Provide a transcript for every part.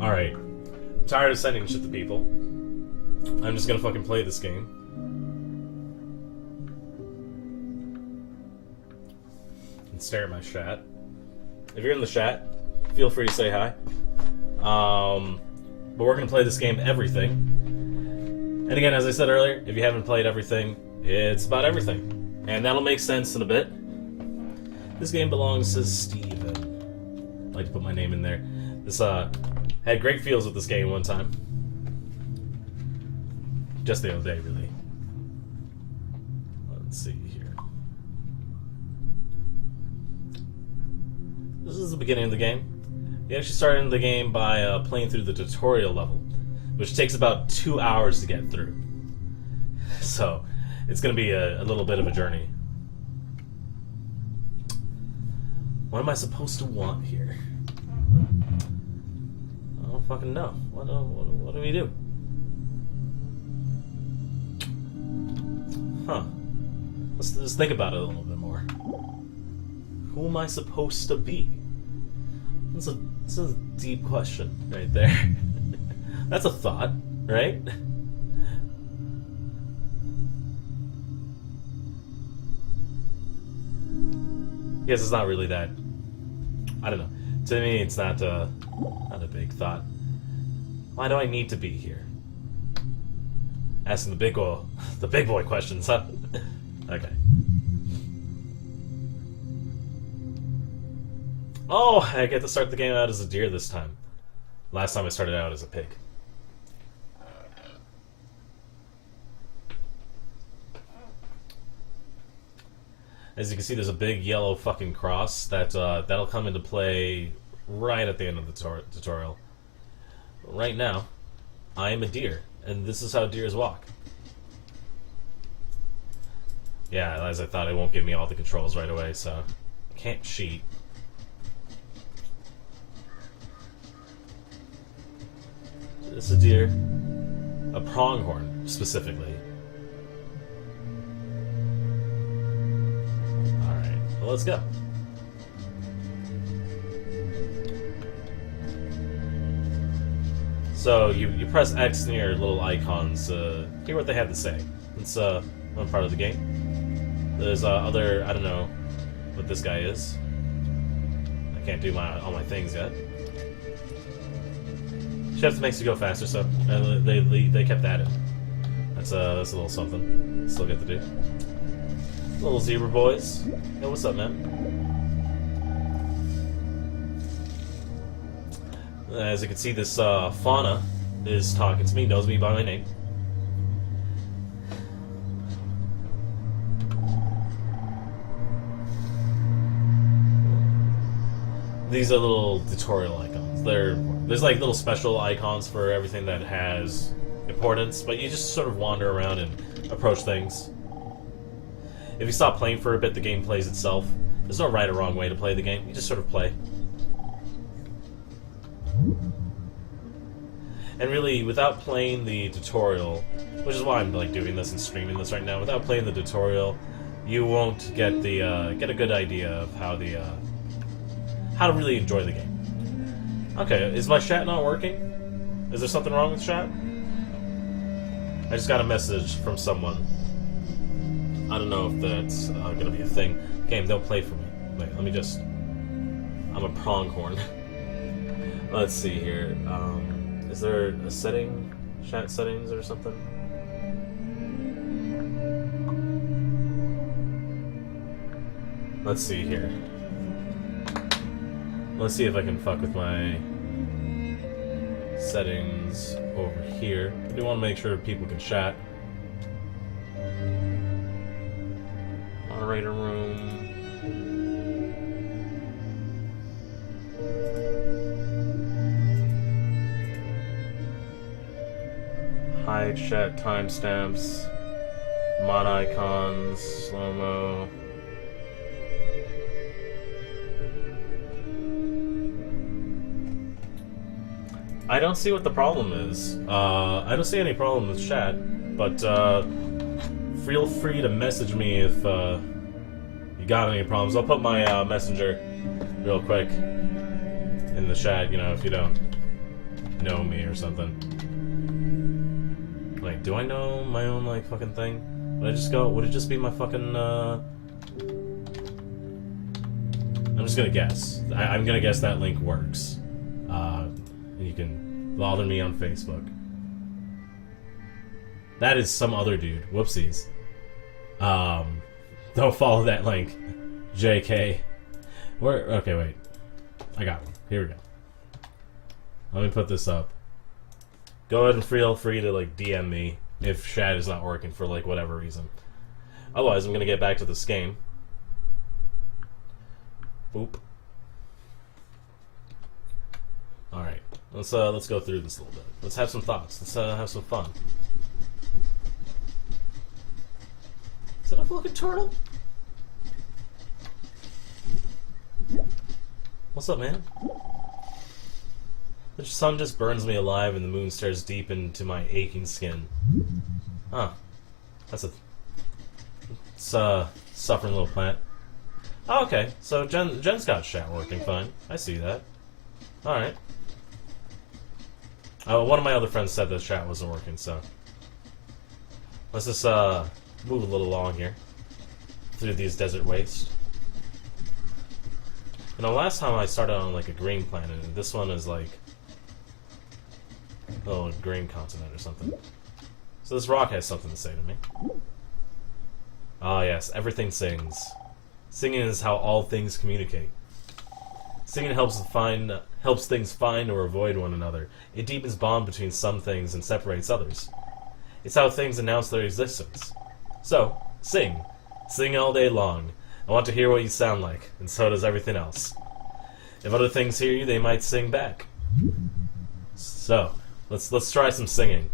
Alright. I'm tired of sending shit to people. I'm just gonna fucking play this game. And stare at my chat. If you're in the chat, feel free to say hi. But we're gonna play this game, Everything. And again, as I said earlier, if you haven't played Everything, it's about everything. And that'll make sense in a bit. This game belongs to Steven. I like to put my name in there. This, had great feels with this game one time. Just the other day, really. Let's see here. This is the beginning of the game. You actually started the game by playing through the tutorial level, which takes about 2 hours to get through. So, it's going to be a little bit of a journey. What am I supposed to want here? I don't fucking know. What do we do? Huh. Let's think about it a little bit more. Who am I supposed to be? That's a deep question right there. That's a thought, right? Yes, it's not really that. I don't know. To me, it's not a big thought. Why do I need to be here? Asking the big boy questions, huh? Okay. Oh, I get to start the game out as a deer this time. Last time I started out as a pig. As you can see, there's a big yellow fucking cross that'll come into play right at the end of the tutorial. Right now, I am a deer, and this is how deers walk. Yeah, as I thought, it won't give me all the controls right away, so I can't cheat. This is a deer, a pronghorn specifically. Alright, well, let's go. So you press X near little icons to hear what they have to say. It's one part of the game. There's other, I don't know what this guy is. I can't do all my things yet. Shift makes you go faster, so they kept that in. That's a little something. Still get to do. Little zebra boys. Hey, what's up, man? As you can see, this fauna is talking to me, knows me by my name. These are little tutorial icons. There's like little special icons for everything that has importance, but you just sort of wander around and approach things. If you stop playing for a bit, the game plays itself. There's no right or wrong way to play the game. You just sort of play. And really, without playing the tutorial, which is why I'm like doing this and streaming this right now, without playing the tutorial, you won't get get a good idea of how to really enjoy the game. Okay, is my chat not working? Is there something wrong with chat? I just got a message from someone. I don't know if that's gonna be a thing. Game, don't play for me. Wait, let me just... I'm a pronghorn. Let's see here. Is there a setting? Chat settings or something? Let's see here. Let's see if I can fuck with my settings over here. I do want to make sure people can chat. Moderator room. Hide chat timestamps. Mod icons. Slow-mo. I don't see what the problem is. I don't see any problem with chat, but feel free to message me if you got any problems. I'll put my messenger real quick in the chat, you know, if you don't. know me or something. Wait, do I know my own, like, fucking thing? Would I just go... Would it just be my fucking, I'm just gonna guess. I'm gonna guess that link works. You can bother me on Facebook. That is some other dude. Whoopsies. Don't follow that link. JK. Where? Okay, wait. I got one. Here we go. Let me put this up. Go ahead and feel free to, like, DM me if chat is not working for, like, whatever reason. Otherwise, I'm gonna get back to this game. Boop. Alright. Let's go through this a little bit. Let's have some thoughts. Let's have some fun. Is that a fucking turtle? What's up, man? The sun just burns me alive and the moon stares deep into my aching skin. Huh. That's a... It's a suffering little plant. Oh, okay. So Jen's got chat working fine. I see that. Alright. One of my other friends said the chat wasn't working, so... Let's just, move a little along here. Through these desert wastes. You know, last time I started on, like, a green planet, and this one is, like... a little green continent or something. So this rock has something to say to me. Ah, yes. Everything sings. Singing is how all things communicate. Singing helps things find or avoid one another. It deepens bond between some things and separates others. It's how things announce their existence. So, sing. Sing all day long. I want to hear what you sound like, and so does everything else. If other things hear you, they might sing back. So, let's try some singing.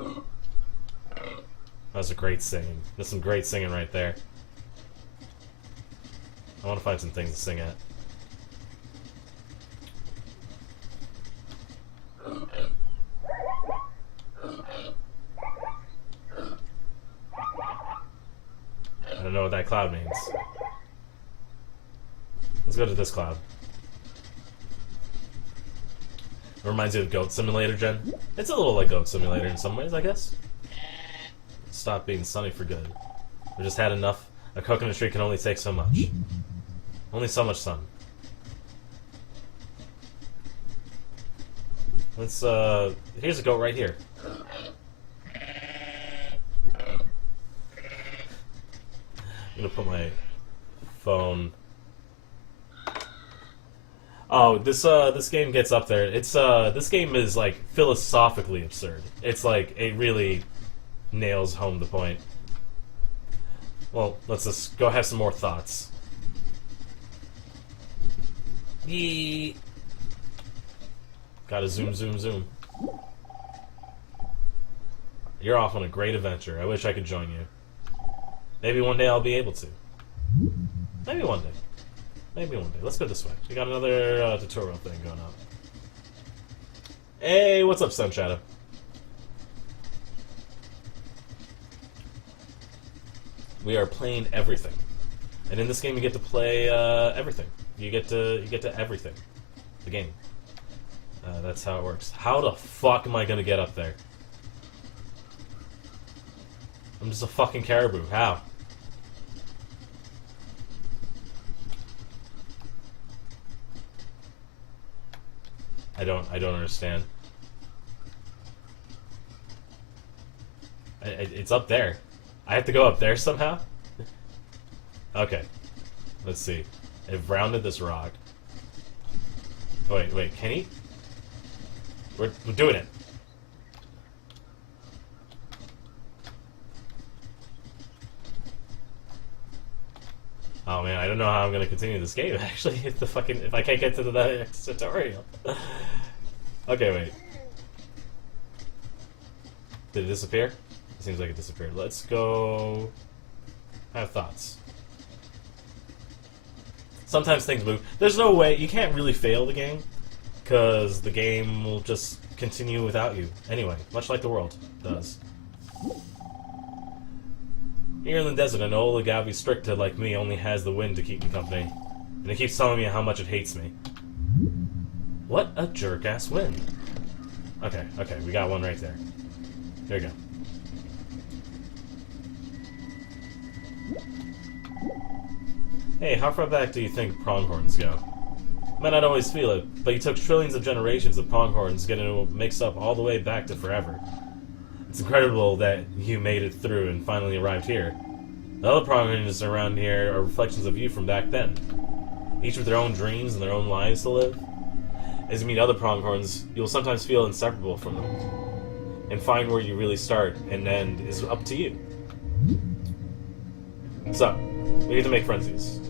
That was a great singing. There's some great singing right there. I want to find some things to sing at. I don't know what that cloud means. Let's go to this cloud. It reminds you of Goat Simulator, Jen. It's a little like Goat Simulator in some ways, I guess. Stop being sunny for good. We just had enough. A coconut tree can only take so much. Only so much sun. Let's, here's a goat right here. I'm gonna put my phone... Oh, this game gets up there. It's, this game is, like, philosophically absurd. It's, like, it really nails home the point. Well, let's just go have some more thoughts. Yee. Gotta zoom, zoom, zoom. You're off on a great adventure. I wish I could join you. Maybe one day I'll be able to. Maybe one day. Maybe one day. Let's go this way. We got another tutorial thing going on. Hey, what's up, Sun Shadow? We are playing everything, and in this game you get to play everything. You get to everything. The game. That's how it works. How the fuck am I gonna get up there? I'm just a fucking caribou. How? I don't understand. It's up there. I have to go up there somehow? Okay. Let's see. I've rounded this rock. Oh, wait, can he? We're doing it. Oh man, I don't know how I'm gonna continue this game actually if I can't get to the next tutorial. Okay, wait. Did it disappear? It seems like it disappeared. Let's go have thoughts. Sometimes things move. There's no way you can't really fail the game, because the game will just continue without you anyway, much like the world does. Here in the desert, an old Agavi stricta like me only has the wind to keep me company, and it keeps telling me how much it hates me. What a jerk-ass win. Okay, okay, we got one right there. There you go. Hey, how far back do you think pronghorns go? Might not always feel it, but you took trillions of generations of pronghorns getting mixed up all the way back to forever. It's incredible that you made it through and finally arrived here. The other pronghorns around here are reflections of you from back then. Each with their own dreams and their own lives to live. As you meet other pronghorns, you'll sometimes feel inseparable from them. And find where you really start and end is up to you. So, we get to make frenzies.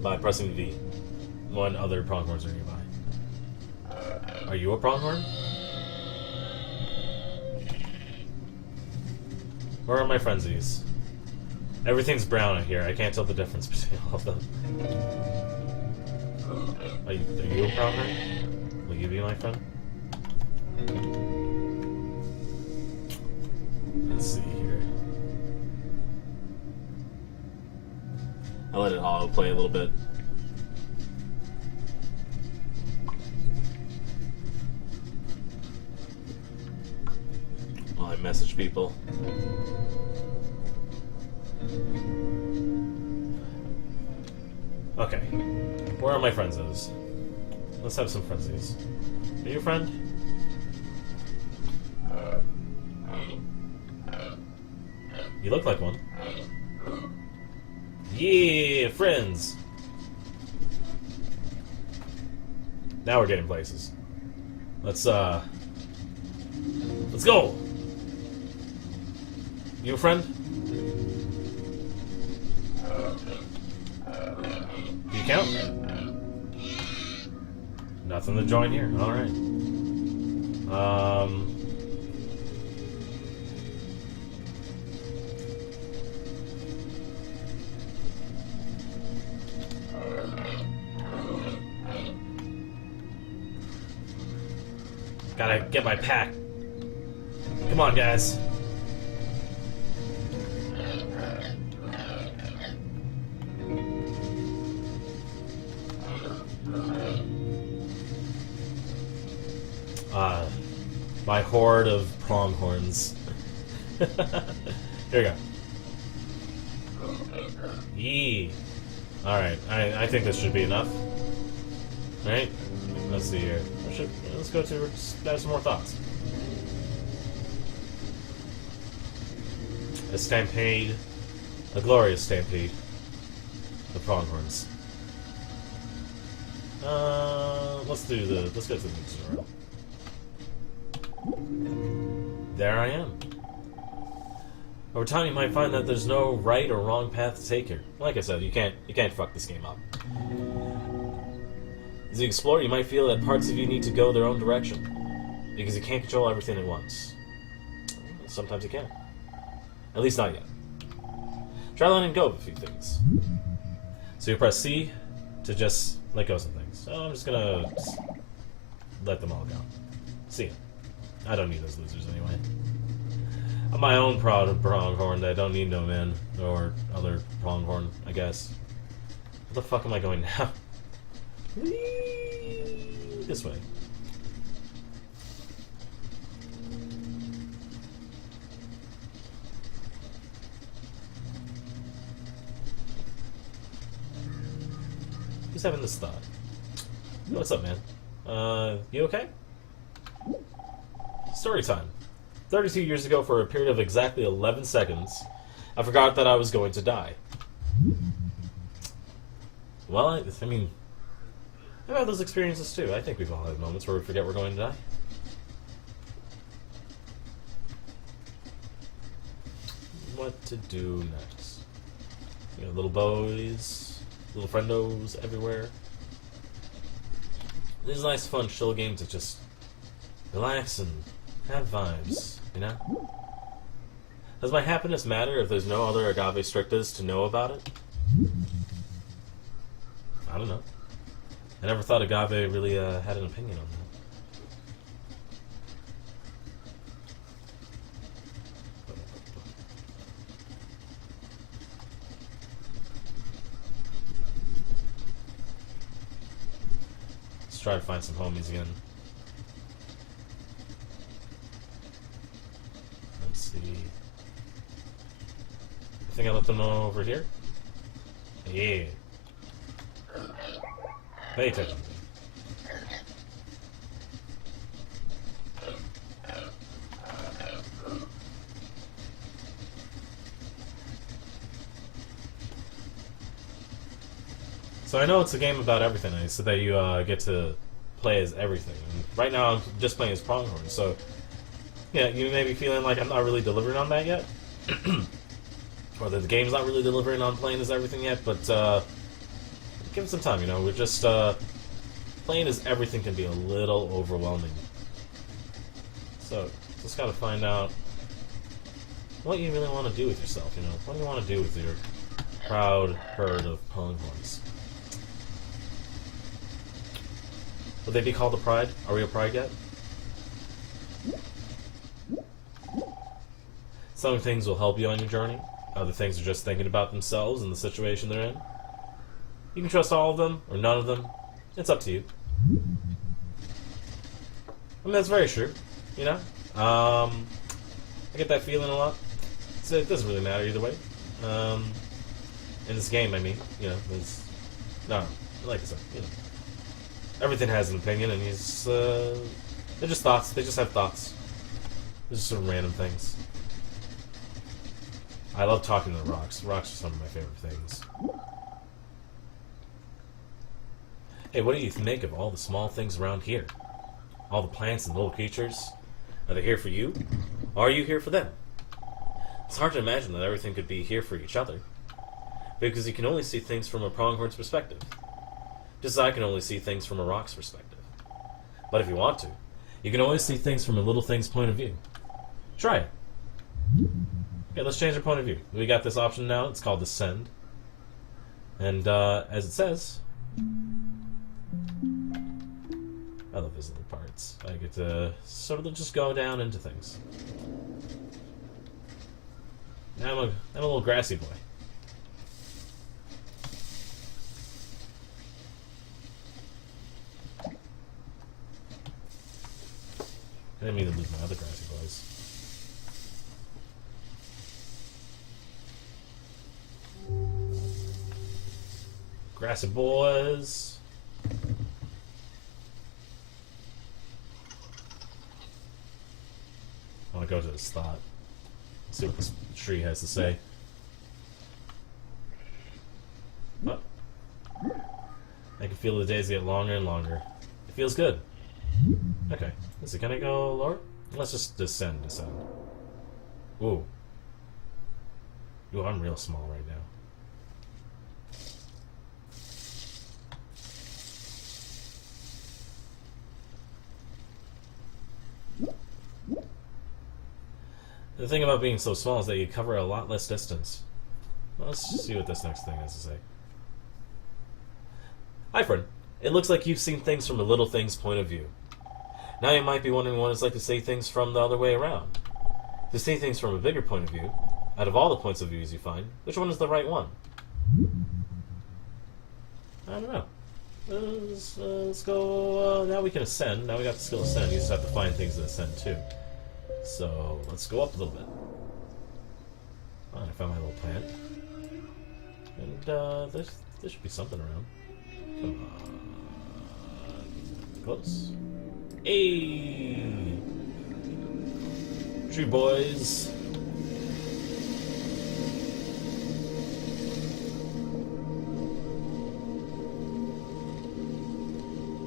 By pressing V. When other pronghorns are nearby. Are you a pronghorn? Where are my frenzies? Everything's brown here. I can't tell the difference between all of them. Are you a pronghorn? Will you be my friend? Let's see here. I'll let it auto play a little bit. While I message people. Okay. Where are my friendses? Let's have some frenzies. Are you a friend? You look like one. Yeah, friends! Now we're getting places. Let's go! You a friend? Do you count? Nothing to join here. Alright. Gotta get my pack. Come on, guys. My horde of pronghorns. Here we go. Yee. Alright, I think this should be enough. Alright, let's see here. Let's go to have some more thoughts. A stampede. A glorious stampede. The pronghorns. Let's go to the next room. There I am. Over time, you might find that there's no right or wrong path to take here. Like I said, you can't fuck this game up. As you explore, you might feel that parts of you need to go their own direction, because you can't control everything at once. Sometimes you can. At least not yet. Try letting go of a few things. So you press C to just let go of some things. So I'm just gonna let them all go. See ya. I don't need those losers anyway. I'm my own proud pronghorn that I don't need no men or other pronghorn, I guess. Where the fuck am I going now? This way. Who's having this thought? What's up, man? You okay? Story time. 32 years ago, for a period of exactly 11 seconds, I forgot that I was going to die. Well, I mean, I've had those experiences too. I think we've all had moments where we forget we're going to die. What to do next? You know, little boys, little friendos everywhere. These nice, fun, chill games that just relax and have vibes, you know? Does my happiness matter if there's no other Agave Strictas to know about it? I don't know. I never thought Agave really had an opinion on that. Let's try to find some homies again. Let's see. I think I left them over here. Yeah. Pay attention. So I know it's a game about everything, so that you get to play as everything. And right now I'm just playing as Pronghorn, so yeah, you may be feeling like I'm not really delivering on that yet. Or that the game's not really delivering on playing as everything yet, but give it some time, you know. We're just playing as everything can be a little overwhelming. So just gotta find out what you really want to do with yourself, you know. What do you want to do with your proud herd of Pronghorns? Would they be called a pride? Are we a pride yet? Some things will help you on your journey. Other things are just thinking about themselves and the situation they're in. You can trust all of them, or none of them. It's up to you. I mean, that's very true, you know? I get that feeling a lot. So it doesn't really matter either way. In this game, I mean, you know, there's... No, like I said, you know. Everything has an opinion, and he's, they're just thoughts. They just have thoughts. They're just some random things. I love talking to the rocks. Rocks are some of my favorite things. Hey, what do you make of all the small things around here? All the plants and little creatures? Are they here for you? Or are you here for them? It's hard to imagine that everything could be here for each other. Because you can only see things from a pronghorn's perspective. Just as I can only see things from a rock's perspective. But if you want to, you can always see things from a little thing's point of view. Try it. Okay, let's change our point of view. We got this option now. It's called Descend. And as it says, I love these little parts. I get to sort of just go down into things. Now I'm a little grassy boy. I didn't mean to lose my other grassy boys. Grassy boys. I want to go to this thought. See what this tree has to say. Oh. I can feel the days get longer and longer. It feels good. Okay. Is it gonna go lower? Let's just descend. Ooh. Ooh, I'm real small right now. The thing about being so small is that you cover a lot less distance. Well, let's see what this next thing has to say. Hi, friend. It looks like you've seen things from a little thing's point of view. Now you might be wondering what it's like to see things from the other way around. To see things from a bigger point of view, out of all the points of views you find, which one is the right one? I don't know. Let's go, now we can ascend. Now we got the skill ascend. You just have to find things that ascend too. So, let's go up a little bit. Oh, I found my little plant. And, there should be something around. Come on. Close. Hey! Tree boys.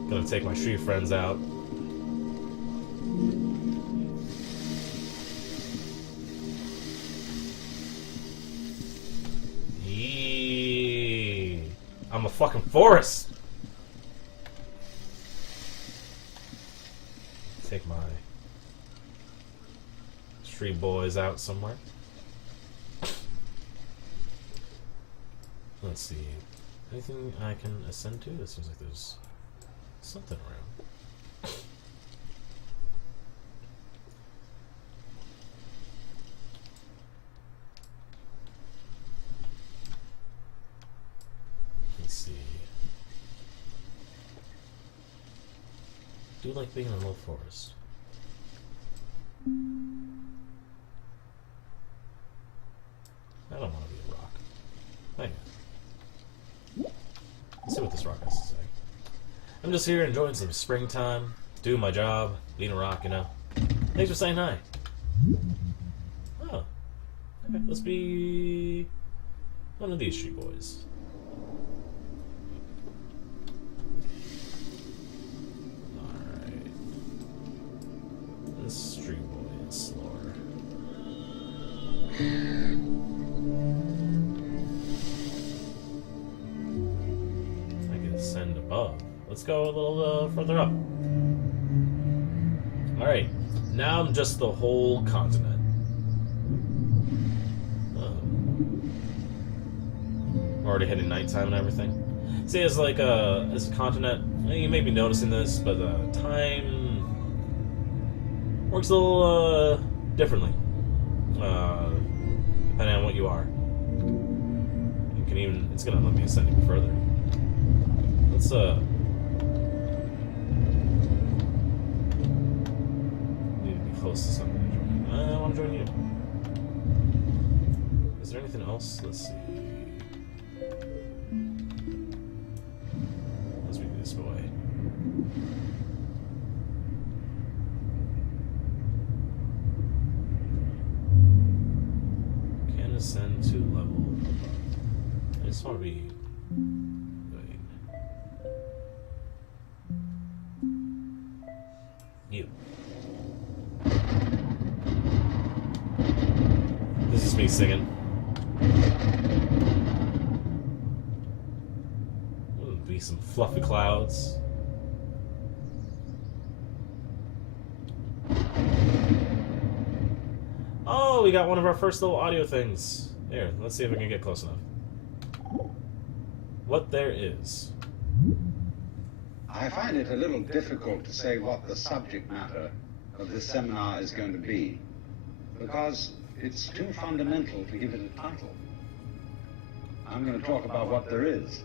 Gonna take my tree friends out. Yee! I'm a fucking forest! Take my tree boys out somewhere. Let's see. Anything I can ascend to? It seems like there's something around. Let's see. do like being in a little forest. I don't want to be a rock. Hang on. Let's see what this rock has to say. I'm just here enjoying some springtime, doing my job, being a rock, you know. Thanks for saying hi. Oh. Okay, let's be one of these street boys. Alright. This street boy is slower. I can ascend above. Let's go a little further up. Alright, now I'm just the whole continent. Already hitting nighttime and everything. See, as like as a continent, you may be noticing this, but time works a little differently, depending on what you are. You can even, it's gonna let me ascend even further. Let's need to be close to something to join. I want to join you. Is there anything else? Let's see. Let's be this way. Can ascend to level above. I just want to be good. You. This is me singing. Be some fluffy clouds. Oh, we got one of our first little audio things. Here, let's see if we can get close enough. What there is. I find it a little difficult to say what the subject matter of this seminar is going to be, because it's too fundamental to give it a title. I'm going to talk about what there is.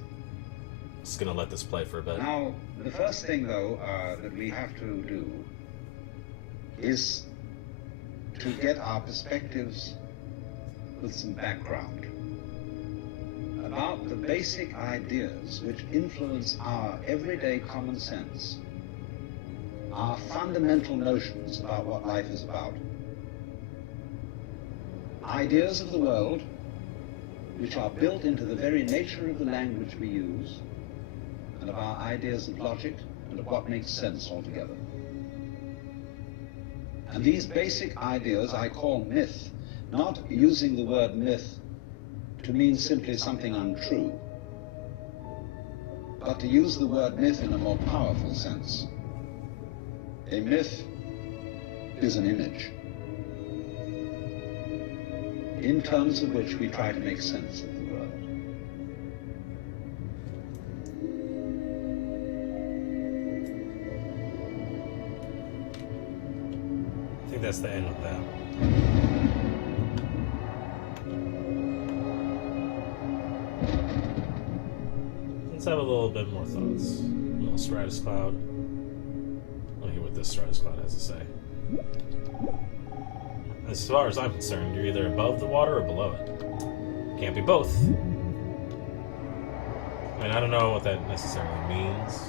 Just gonna let this play for a bit. Now, the first thing, though, that we have to do is to get our perspectives with some background about the basic ideas which influence our everyday common sense, our fundamental notions about what life is about. Ideas of the world which are built into the very nature of the language we use, and of our ideas of logic and of what makes sense altogether. And these basic ideas I call myth, not using the word myth to mean simply something untrue, but to use the word myth in a more powerful sense. A myth is an image, in terms of which we try to make sense of the world. I think that's the end of that. Let's have a little bit more thoughts. A little stratus cloud. I want to hear what this stratus cloud has to say. As far as I'm concerned, you're either above the water or below it. Can't be both. I mean, I don't know what that necessarily means.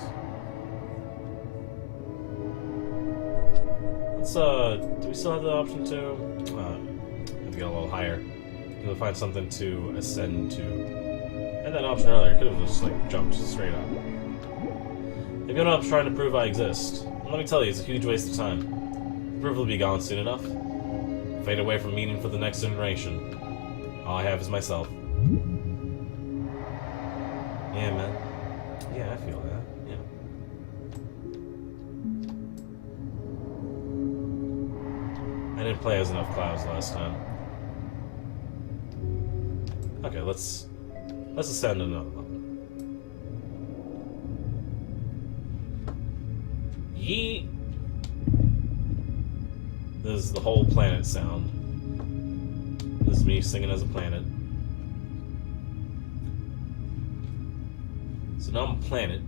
Let's, do we still have the option to? Have to get a little higher. We'll find something to ascend to. I had that option earlier. Could have just, like, jumped straight up. If you know I'm trying to prove I exist, let me tell you, it's a huge waste of time. The proof will be gone soon enough. Fade away from meaning for the next generation. All I have is myself. Yeah, man. Yeah, I feel that. Yeah. I didn't play as enough clouds last time. Okay, let's ascend another level. Yeet! This is the whole planet sound. This is me singing as a planet. So now I'm a planet.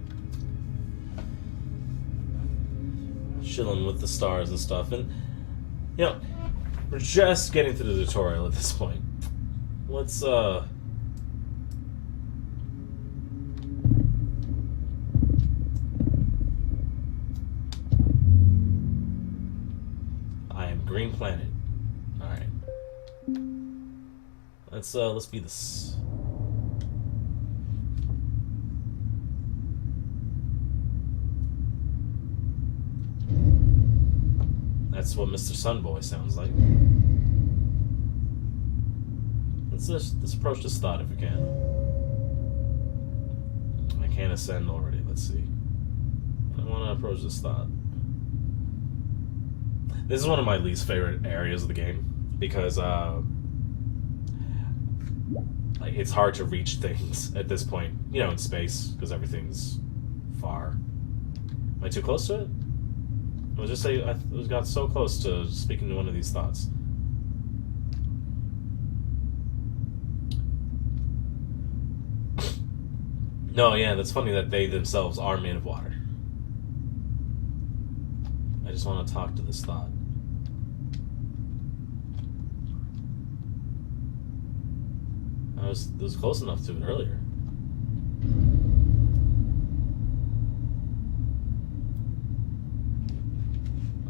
chilling with the stars and stuff, and you know, we're just getting to the tutorial at this point. Let's I am Green Planet. All right. Let's be this. That's what Mr. Sunboy sounds like. Let's approach this thought if we can. I can't ascend already. Let's see. I want to approach this thought. This is one of my least favorite areas of the game because like it's hard to reach things at this point. You know, in space because everything's far. Am I too close to it? I was just saying I got so close to speaking to one of these thoughts. No, yeah, that's funny that they themselves are made of water. I just want to talk to this thought. I was close enough to it earlier.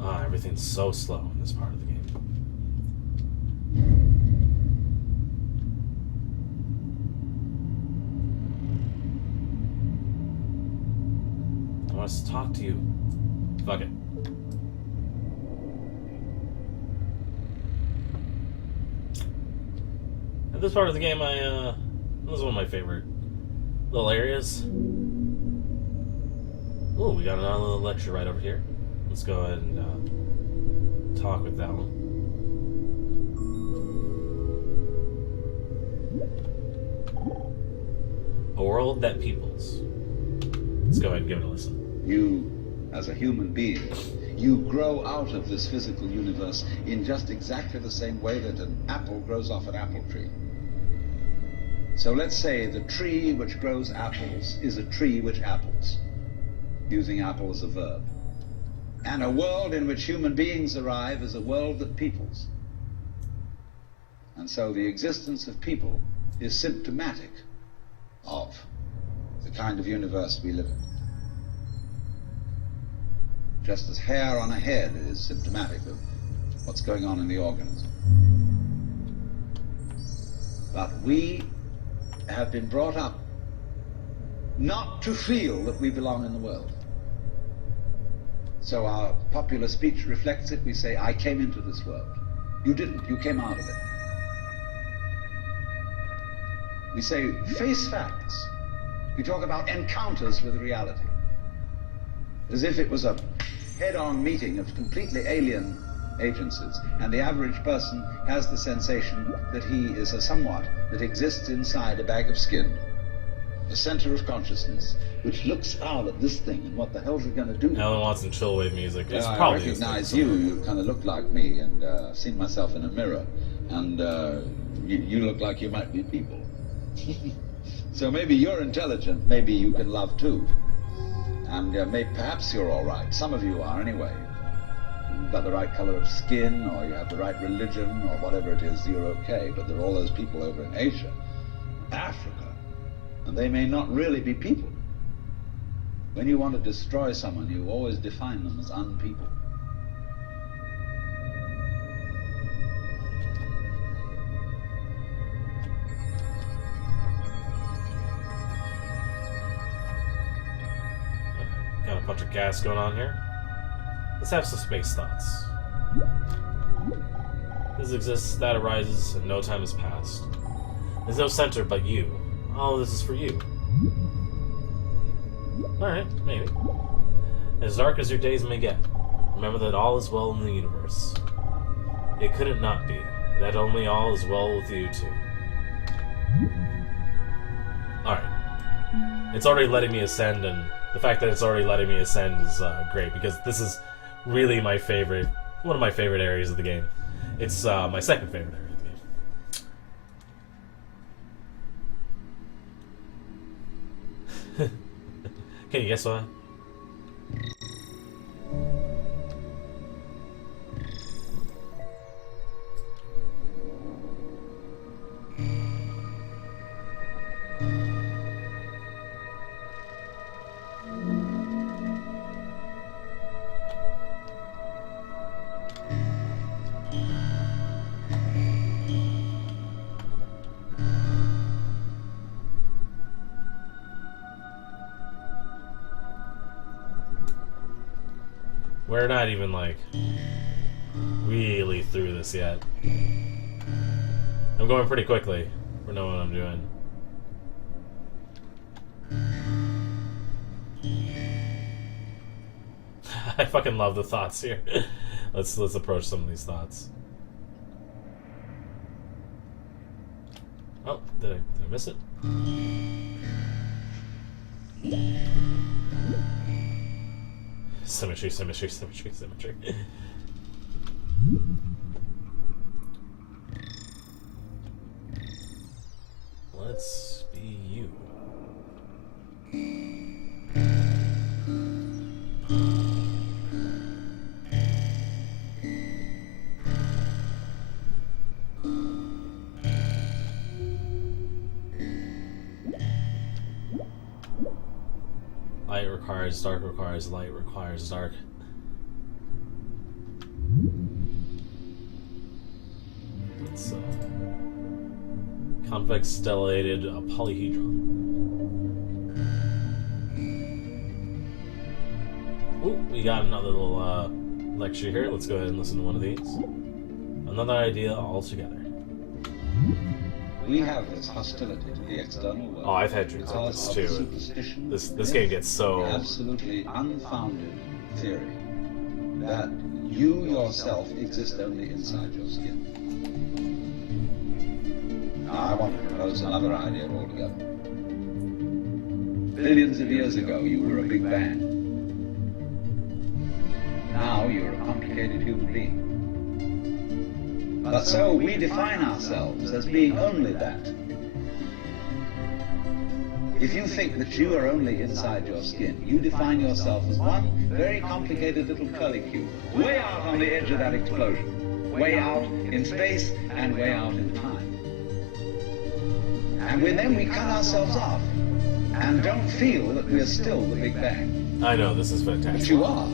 Ah, everything's so slow in this part of the game. I want to talk to you. Fuck it. At this part of the game, this is one of my favorite little areas. Ooh, we got another little lecture right over here. Let's go ahead and talk with that one. A world that peoples. Let's go ahead and give it a listen. You, as a human being, you grow out of this physical universe in just exactly the same way that an apple grows off an apple tree. So let's say the tree which grows apples is a tree which apples, using apple as a verb. And a world in which human beings arrive is a world that peoples. And so the existence of people is symptomatic of the kind of universe we live in. Just as hair on a head is symptomatic of what's going on in the organism. But we have been brought up not to feel that we belong in the world. So our popular speech reflects it. We say, I came into this world. You didn't. You came out of it. We say, face facts. We talk about encounters with reality. As if it was a head-on meeting of completely alien agencies, and the average person has the sensation that he is a somewhat that exists inside a bag of skin, the center of consciousness, which looks out at this thing and what the hell's it going to do? Alan wants some chillwave music. It's I probably recognize you. You kind of look like me, and I've seen myself in a mirror, and you look like you might be people. So maybe you're intelligent. Maybe you can love too, and perhaps you're all right. Some of you are anyway. You've got the right color of skin, or you have the right religion, or whatever it is. You're okay. But there are all those people over in Asia, Africa, and they may not really be people. When you want to destroy someone, you always define them as unpeople. Got a bunch of gas going on here. Let's have some space thoughts. This exists, that arises, and no time has passed. There's no center but you. All this is for you. Alright, maybe. As dark as your days may get, remember that all is well in the universe. It couldn't not be. That only all is well with you too. Alright. It's already letting me ascend, and the fact that it's already letting me ascend is great, because this is really my favorite, one of my favorite areas of the game. It's my second favorite area of the game. Can you guess why? We're not even, like, really through this yet. I'm going pretty quickly for knowing what I'm doing. I fucking love the thoughts here. Let's approach some of these thoughts. Oh, did I miss it? Symmetry, symmetry, symmetry, symmetry. Let's be you. Light requires dark requires light requires dark. It's convex stellated polyhedron. Ooh, we got another little lecture here. Let's go ahead and listen to one of these. Another idea altogether. We have this hostility to the external world. Oh, I've had dreams like this too. This game gets so absolutely unfounded theory that you yourself exist only inside your skin. Now, I want to propose another idea altogether. Billions of years ago, you were a Big Bang. Now you're a complicated human being. But so we define ourselves as being only that. If you think that you are only inside your skin, you define yourself as one very complicated little curlicue, way out on the edge of that explosion, way out in space and way out in time. And then we cut ourselves off and don't feel that we are still the Big Bang. I know, this is fantastic. But you are.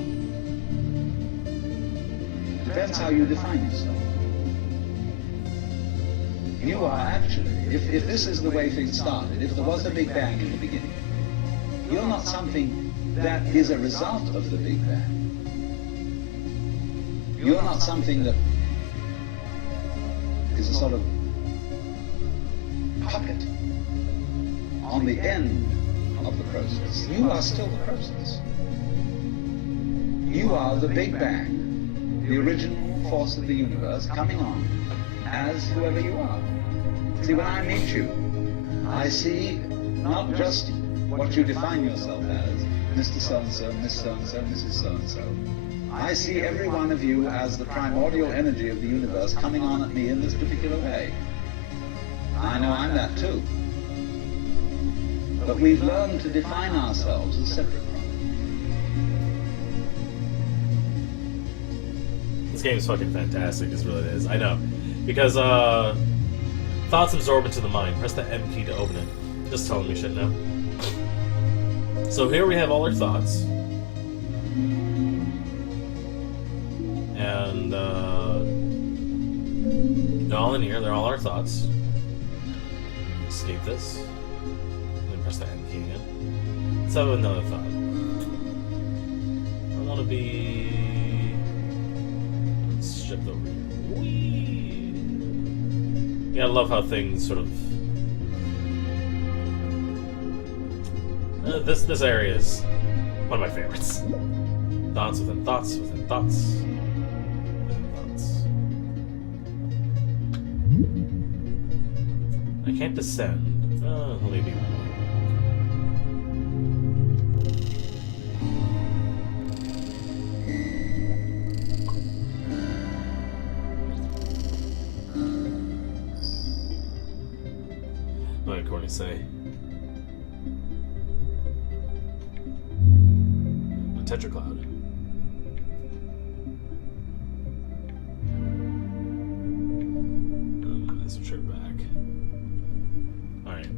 Depends how you define yourself. You are actually, if this is the way things started, if there was a Big Bang in the beginning, you're not something that is a result of the Big Bang. You're not something that is a sort of puppet on the end of the process. You are still the process. You are the Big Bang, the original force of the universe coming on as whoever you are. See, when I meet you, I see not just what you define yourself as, Mr. So-and-so, Miss So-and-so, Mrs. So-and-so. I see every one of you as the primordial energy of the universe coming on at me in this particular way. I know I'm that too. But we've learned to define ourselves as separate from it. This game's fucking fantastic, is really it is. I know. Because, thoughts absorb into the mind. Press the M key to open it. Just telling me shit now. So here we have all our thoughts. And, they're all in here. They're all our thoughts. Escape this. And then press the M key again. Let's have another thought. I want to be... Let's shift over here. Whee! Yeah, I love how things sort of... this area is one of my favorites. Thoughts within thoughts within thoughts within thoughts. I can't descend. Maybe. What did Courtney say? A tetracloud. Let's return back. Alright.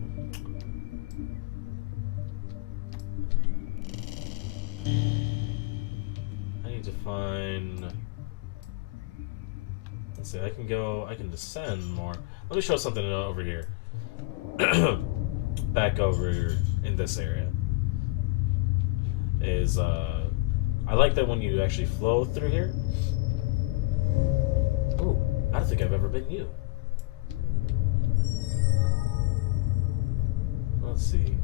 I need to find... Let's see, I can descend more. Let me show something over here. Back over in this area is I like that when you actually flow through here. Ooh, I don't think I've ever been you. Let's see.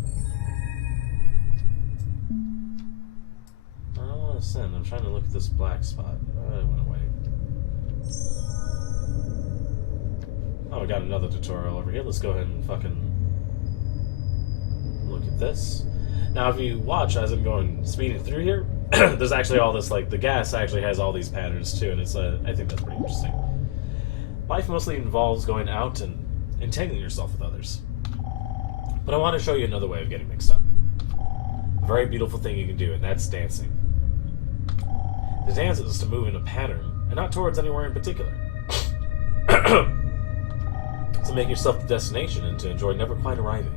I don't want to send. I'm trying to look at this black spot. Oh, it went away. Oh, we got another tutorial over here. Let's go ahead and fucking look at this. Now, if you watch as I'm going speeding through here, there's actually all this, like, the gas actually has all these patterns too, and it's, I think that's pretty interesting. Life mostly involves going out and entangling yourself with others. But I want to show you another way of getting mixed up. A very beautiful thing you can do, and that's dancing. The dance is to move in a pattern, and not towards anywhere in particular. To make yourself the destination and to enjoy never quite arriving.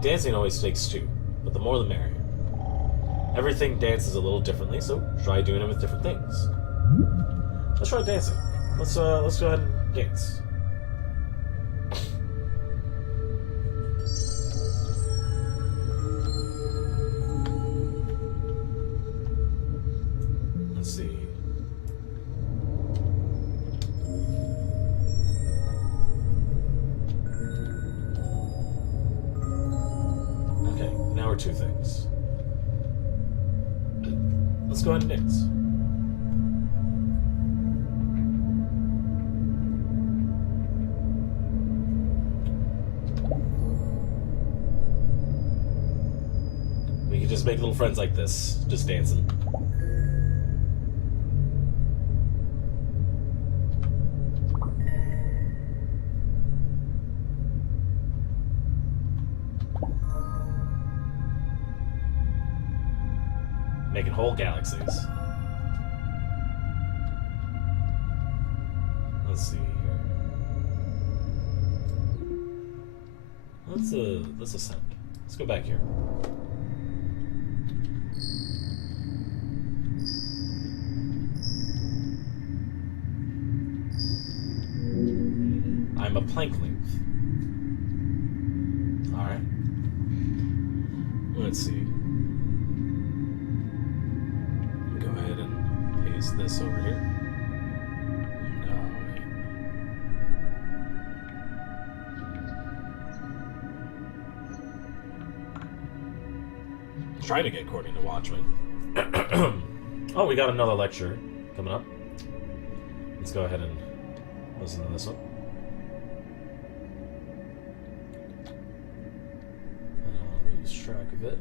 Dancing always takes two, but the more the merrier. Everything dances a little differently, so try doing it with different things. Let's try dancing. Let's go ahead and dance. Let's see. Okay, now we're two things. Let's go ahead and dance. We can just make little friends like this, just dancing. Making whole galaxies. Let's see here. Let's ascend. Let's go back here. I'm a plank length. Alright. Let's see. Go ahead and paste this over here. No, wait. Trying to get Courtney to watch me. Oh, we got another lecture coming up. Let's go ahead and listen to this one. I'll lose track of it.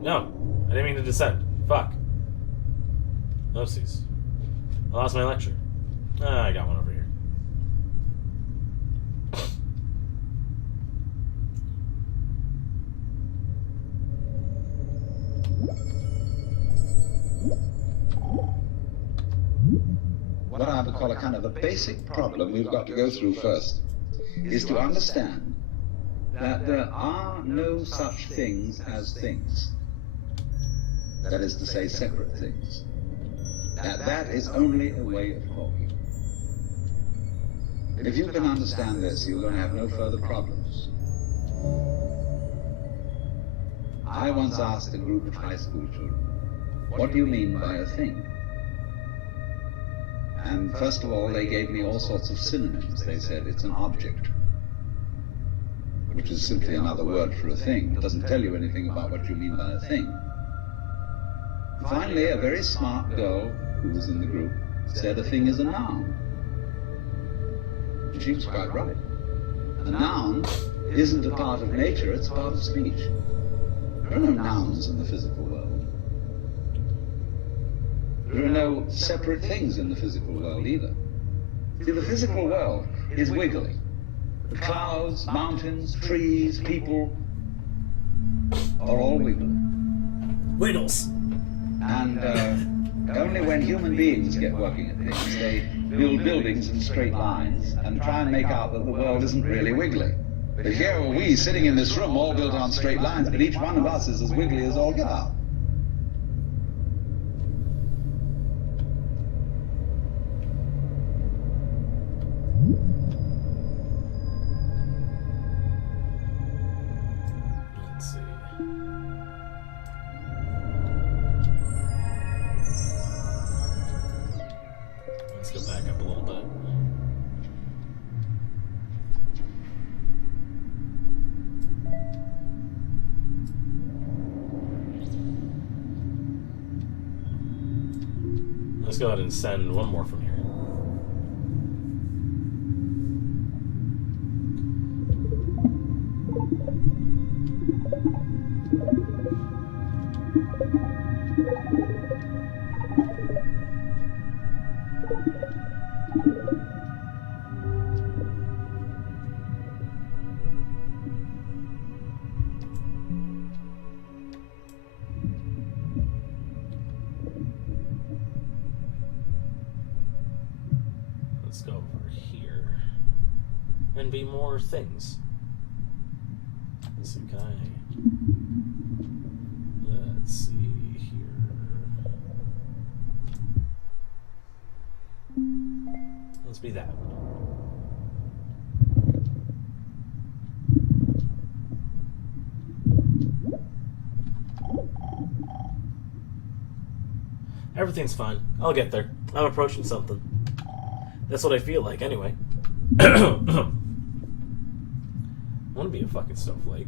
No, I didn't mean to descend. Fuck. Oopsies. I lost my lecture. I got one over here. What I would call a kind of a basic problem we've got to go through first is to understand that there are no such things as things. That is to say, separate things. That is only a way of talking. If you can understand this, you're going to have no further problems. I once asked a group of high school children, what do you mean by a thing? And first of all, they gave me all sorts of synonyms. They said it's an object, which is simply another word for a thing. It doesn't tell you anything about what you mean by a thing. Finally, a very smart girl who was in the group said a thing is a noun. She was quite right. A noun isn't a part of nature, it's a part of speech. There are no nouns in the physical world. There are no separate things in the physical world either. See, the physical world is wiggling. The clouds, mountains, trees, people are all wiggling. Wiggles! And only when human beings get working at things, they build buildings in straight lines and try and make out that the world isn't really wiggling. But here are we sitting in this room all built on straight lines, but each one of us is as wiggly as all get out. Let's go back up a little bit. Let's go ahead and send one more from here. Let's go over here and be more things. Let's see, can I? Let's see here. Let's be that. Everything's fine. I'll get there. I'm approaching something. That's what I feel like, anyway. I want to be a fucking snowflake.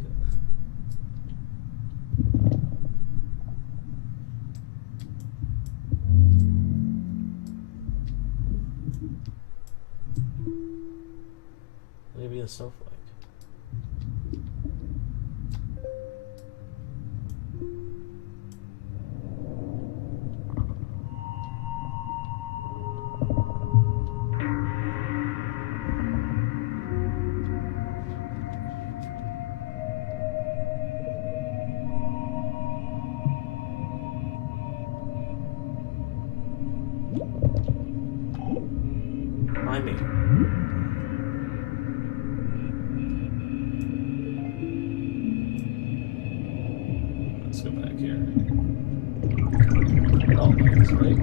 Maybe a snowflake. Me. Let's go back here. Oh, that's right.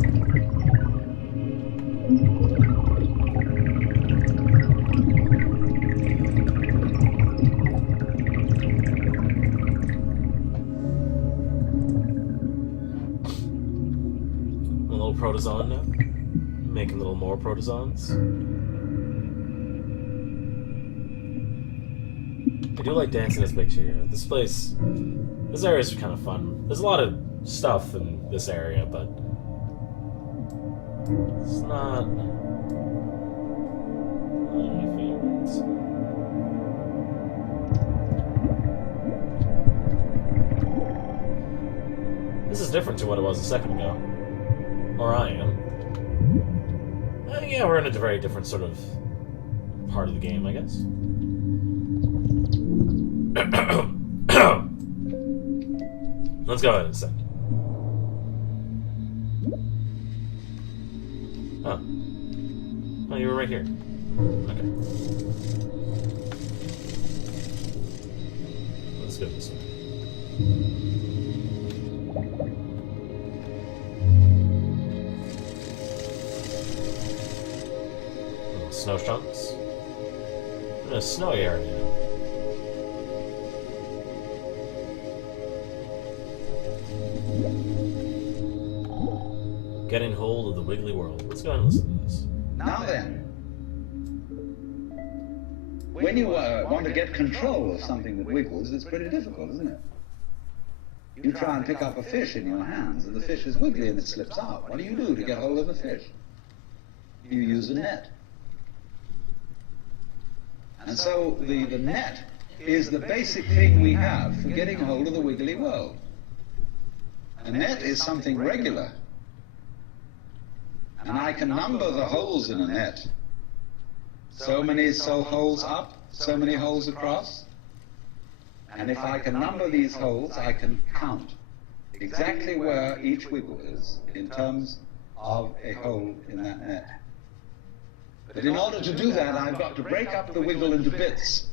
A little protozoan now. Making a little more protozoans. I do like dancing this picture here. This area is kind of fun. There's a lot of stuff in this area, but it's not one of my favorites. This is different to what it was a second ago. Or I am. Yeah, we're in a very different sort of part of the game, I guess. Let's go ahead and send. Oh. Oh, you were right here. Okay. Let's go this way. Snow chunks. In a snowy area. Getting hold of the wiggly world. Let's go ahead and listen to this. Now then, when you want to get control of something that wiggles, it's pretty difficult, isn't it? You try and pick up a fish in your hands, and the fish is wiggly and it slips out. What do you do to get hold of the fish? You use a net. And so the net is the basic thing we have for getting hold of the wiggly world. A net is something regular. And I can number the holes in a net. So many holes up, so many holes across. And if I can number these holes, I can count exactly where each wiggle is in terms of a hole in that net. But in order to do that, I've got to break up the wiggle into bits.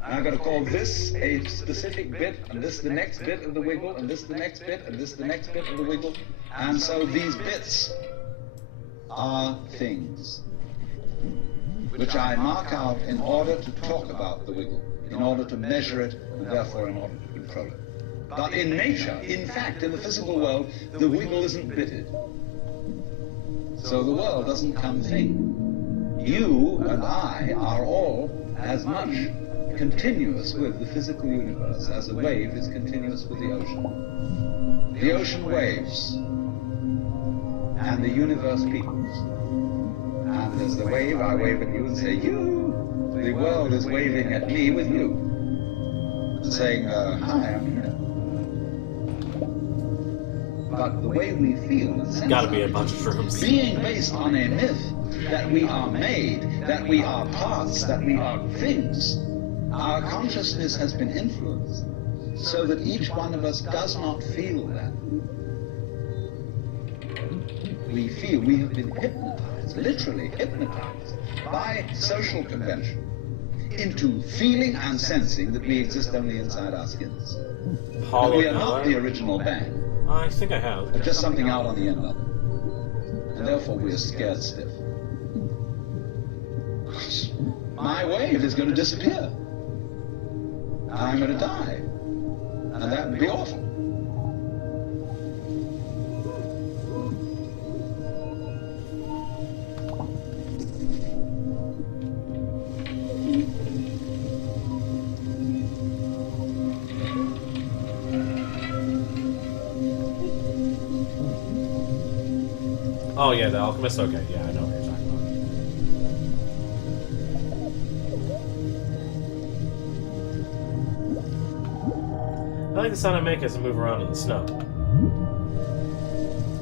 I've got to call this a specific bit, and this the next bit of the wiggle, and this the next bit, and this the next bit of the wiggle. And so these bits are things which I mark out in order to talk about the wiggle, in order to measure it, and therefore in order to control it. But in nature, in fact, in the physical world, the wiggle isn't bitted. so the world doesn't come thing. You and I are all as much continuous with the physical universe as a wave is continuous with the ocean. The ocean waves, and the universe peoples. And as the wave, I wave at you and say, you. The world is waving at me with you, saying, hi, I'm here. But the way we feel, the sense Gotta be a bunch of shrooms. being based on a myth that we are made, that we are parts, that we are things, our consciousness has been influenced so that each one of us does not feel that. We feel we have been hypnotized, literally hypnotized, by social convention into feeling and sensing that we exist only inside our skins. That we are not the original bang, I think I have. but just something out on the end of it. And therefore we are scared stiff. My wave is going to disappear. I'm going to die. And that would be awful. Oh yeah, the alchemist. Okay, yeah, I know what you're talking about. I like the sound I make as I move around in the snow.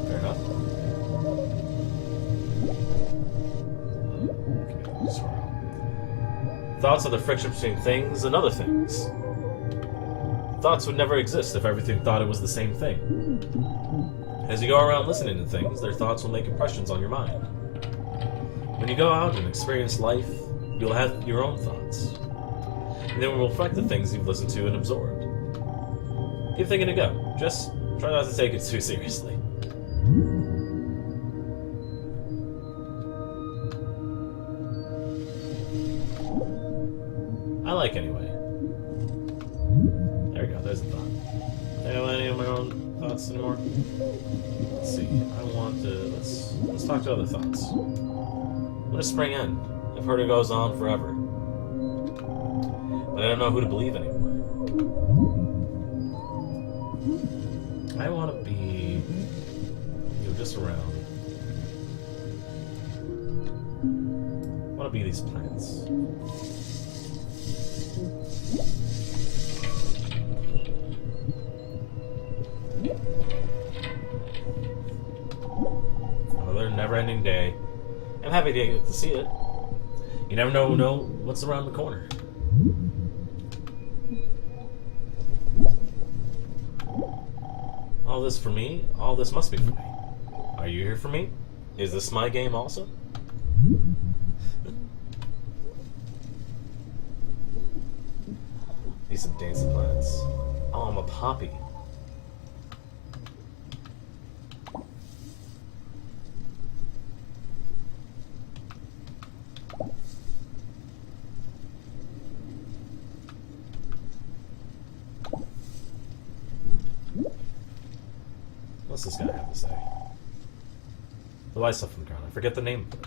Fair enough. Okay, swirl. Thoughts are the friction between things and other things. Thoughts would never exist if everything thought it was the same thing. As you go around listening to things, their thoughts will make impressions on your mind. When you go out and experience life, you'll have your own thoughts. And they will reflect the things you've listened to and absorbed. Give thinking a go. Just try not to take it too seriously. I like anyway. There we go, there's a thought. Do I have any of my own thoughts anymore? Let's see. I want to let's talk to other thoughts. When does spring end? I've heard it goes on forever. But I don't know who to believe anymore. I want to be just around. I want to be these plants. Another never-ending day. I'm happy to get to see it. You never know what's around the corner. All this for me? All this must be for me. Are you here for me? Is this my game also? These some dancing plants. Oh, I'm a poppy. What's this guy have to say? The light stuff on the ground. I forget the name of it.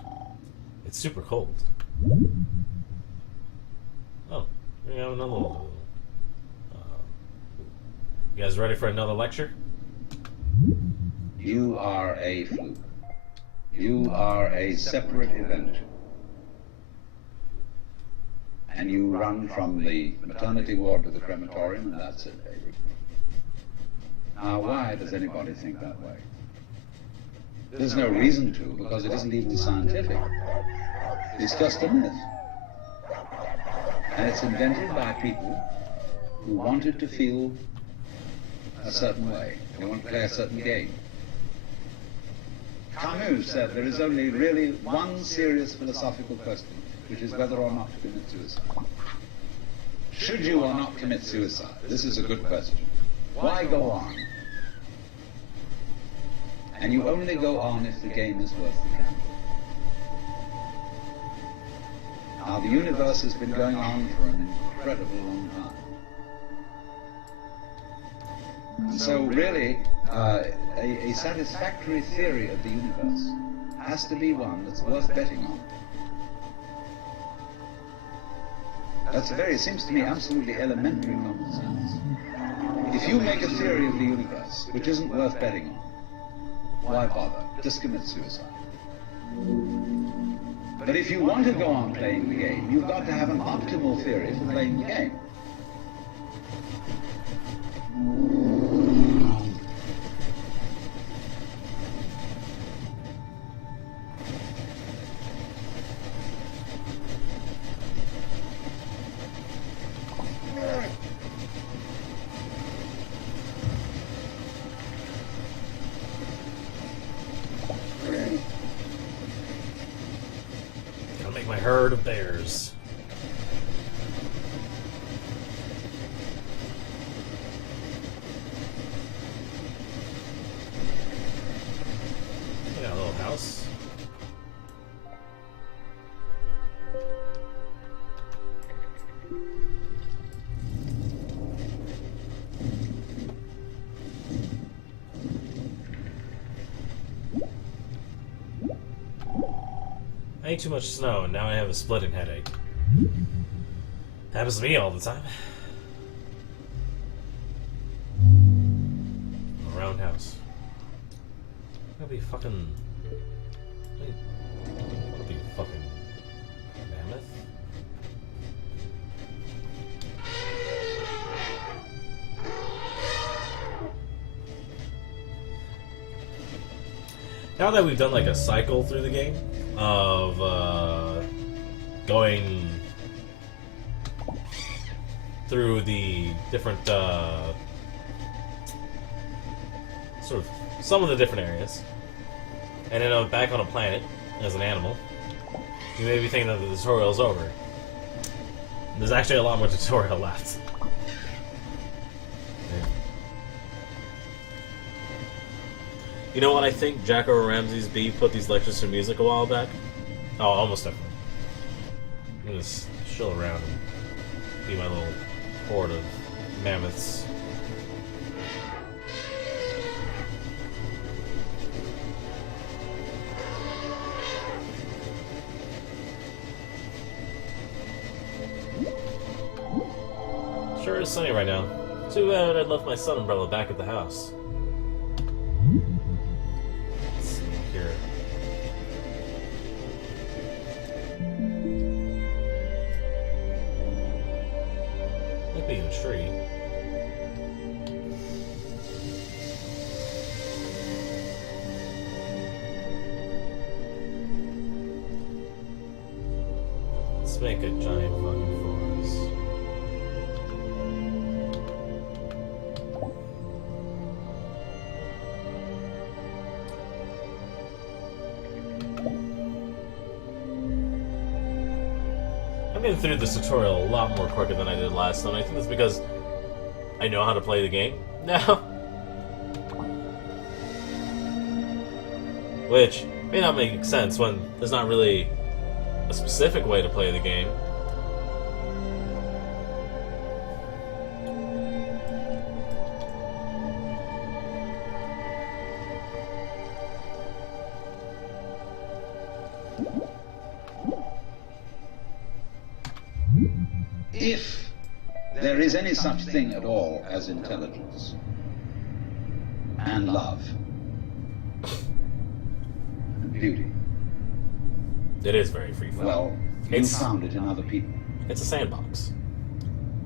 It's super cold. Oh, we have another little. You guys ready for another lecture? You are a fluke. You are a separate event. And you run from the maternity ward to the crematorium, and that's it, baby. Now, why does anybody think that way? There's no reason to, because it isn't even scientific. It's just a myth. And it's invented by people who wanted to feel a certain way. They want to play a certain game. Camus said there is only really one serious philosophical question, which is whether or not to commit suicide. Should you or not commit suicide? This is a good question. Why go on? And you only go on if the game is worth the gamble. Now, the universe has been going on for an incredibly long time. And so really, a satisfactory theory of the universe has to be one that's worth betting on. Seems to me, absolutely elementary common sense. If you make a theory of the universe which isn't worth betting on, why bother? Just commit suicide. But if you want to go on playing the game, you've got to have an optimal theory for playing the game. Gotta make my herd of bears. I got a little house. I ate too much snow and now I have a splitting headache. Happens to me all the time. A roundhouse. That'd be fucking. That'd be fucking mammoth. Now that we've done like a cycle through the game of going through the different sort of some of the different areas, and then I'm back on a planet as an animal, you may be thinking that the tutorial's over. There's actually a lot more tutorial left. Yeah. You know what I think Jacko Ramses B put these lectures to music a while back? Oh, almost definitely. I'm gonna just chill around and be my little horde of mammoths. Sure is sunny right now. Too bad I left my sun umbrella back at the house. Let's see here. Might be a tree. Let's make a giant fucking forest. I'm getting through this tutorial a lot more quicker than I did last time. I think that's because I know how to play the game now. Which may not make sense when there's not really a specific way to play the game. If there is any such thing at all as intelligence and love and beauty, It is very free flowing. well, you It's- found it in other people. It's a sandbox.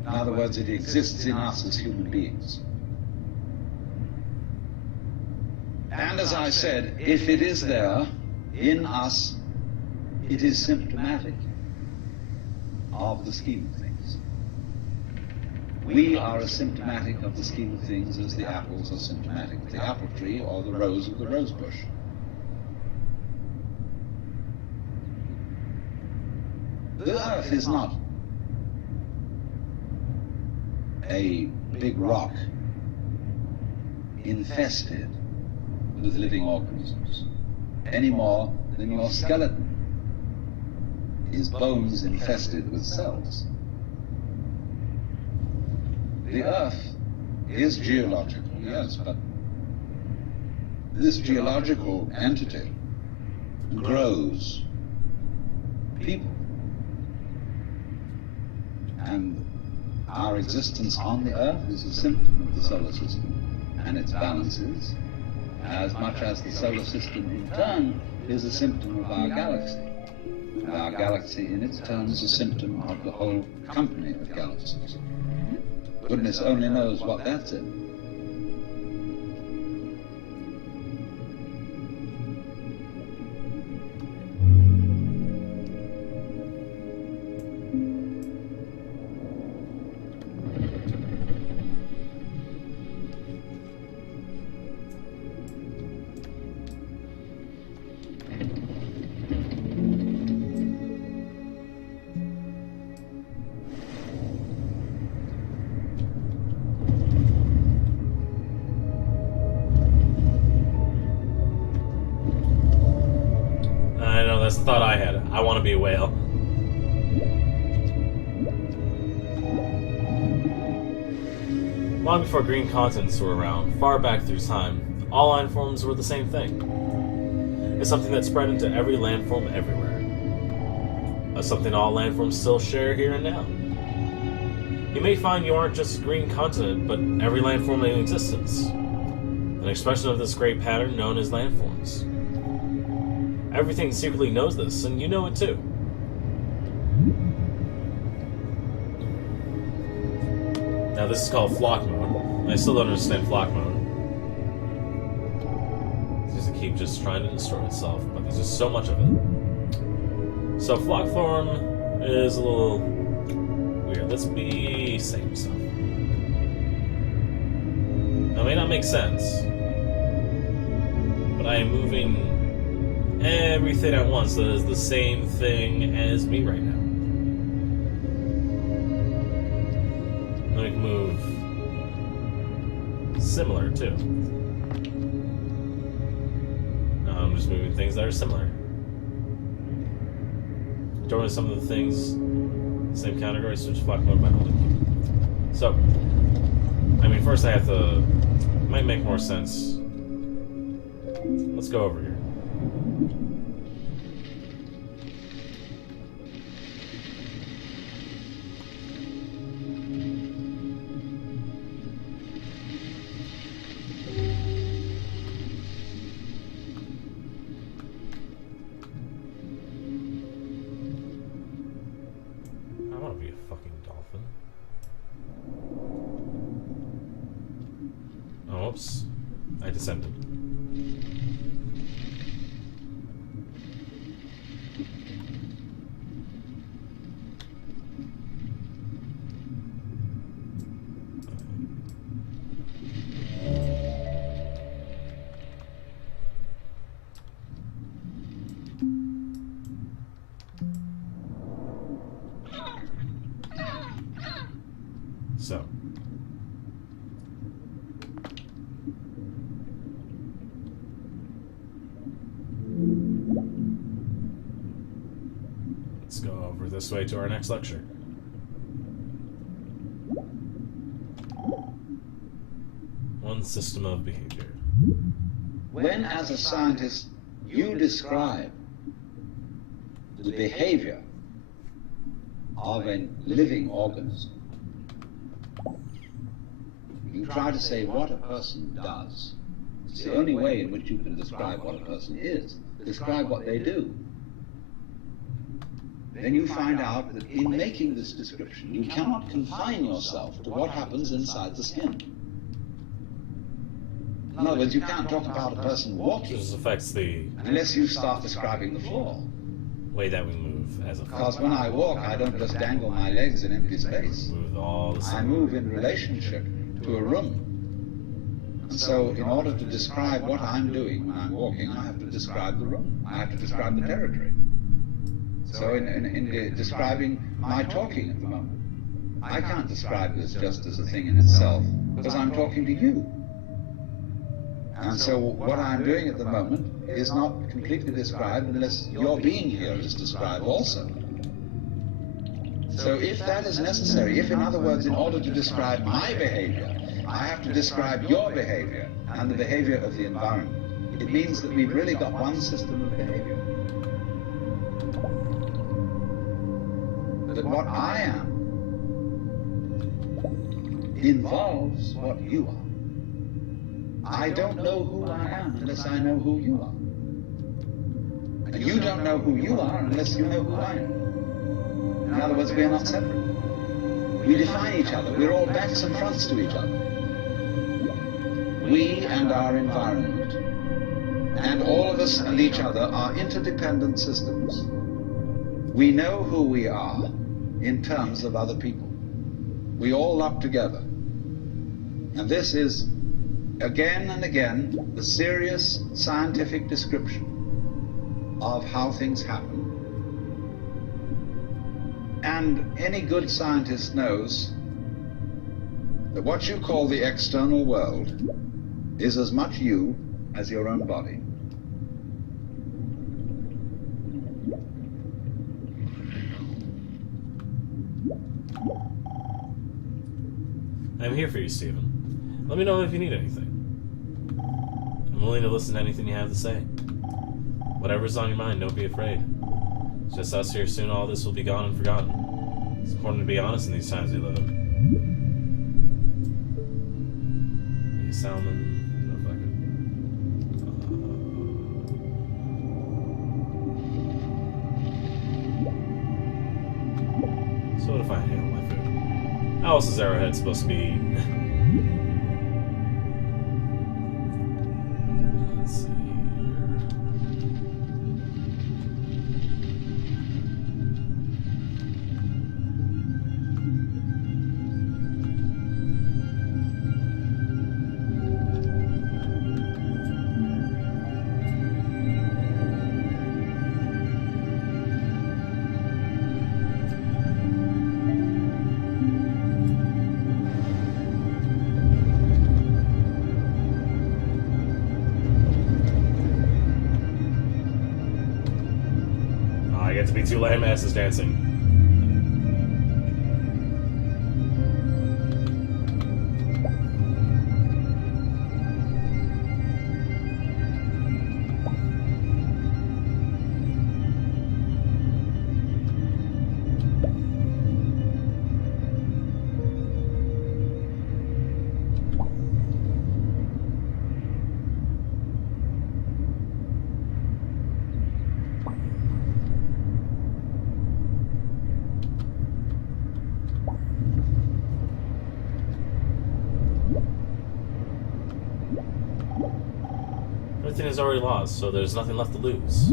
In other words, it exists in us as human beings. And as I said, if it is there in us, it is symptomatic of the scheme of things. We are as symptomatic of the scheme of things as the apples are symptomatic of the apple tree or the rose of the rose bush. The earth is not a big rock infested with living organisms, any more than your skeleton is bones infested with cells. The earth is geological, yes, but this geological entity grows people. And our existence on the Earth is a symptom of the solar system and its balances, as much as the solar system in turn is a symptom of our galaxy. And our galaxy in its turn is a symptom of the whole company of galaxies. Goodness only knows what that's in. That's the thought I had. I want to be a whale. Long before green continents were around, far back through time, all landforms were the same thing. It's something that spread into every landform everywhere. Something all landforms still share here and now. You may find you aren't just a green continent, but every landform in existence. An expression of this great pattern known as landforms. Everything secretly knows this, and you know it too. Now this is called flock mode. I still don't understand flock mode. It seems to keep just trying to destroy itself, but there's just so much of it. So flock form is a little weird. Let's be same stuff. That may not make sense, but I am moving everything at once that is the same thing as me right now. I can move similar too. Now I'm just moving things that are similar. Joining some of the things, same category, switch flock mode by holding. So, I mean, first I have to. It might make more sense. Let's go over here. Oops. I descended. So. Let's go over this way to our next lecture. One system of behavior. When, as a scientist, you describe the behavior of a living organism, you try to say what a person does. It's the only way in which you can describe what a person is. Describe what they do. Then you find out that in making this description, you cannot confine yourself to what happens inside the skin. In other words, you can't talk about a person walking This affects the unless you start describing the floor. way that we move as a Because when I walk, I don't just dangle my legs in empty space. move all the I same. move in relationship to a room. And so in order to describe what I'm doing when I'm walking, I have to describe the room. I have to describe the territory. So in describing my talking at the moment, I can't describe this just as a thing in itself, because I'm talking to you. And so what I'm doing at the moment is not completely described unless your being here is described also. So if that is necessary, if in other words, in order to describe my behavior, I have to describe your behavior and the behavior of the environment, it means that we've really got one system of behavior. that what I am involves what you are. I don't know who I am unless I know who you are. And you don't know who you are unless you know who I am. In other words, we are not separate. We define each other. We're all backs and fronts to each other. We and our environment, and all of us and each other, are interdependent systems. We know who we are in terms of other people. We all love together. And this is, again and again, the serious scientific description of how things happen. And any good scientist knows that what you call the external world is as much you as your own body. I'm here for you, Stephen. Let me know if you need anything. I'm willing to listen to anything you have to say. Whatever's on your mind, don't be afraid. It's just us here. Soon all this will be gone and forgotten. It's important to be honest in these times we live in. Make a sound then. So what if I handle my food? How else is Arrowhead supposed to be? Let's see here. I get to be two lame asses dancing. Everything is already lost, so there's nothing left to lose.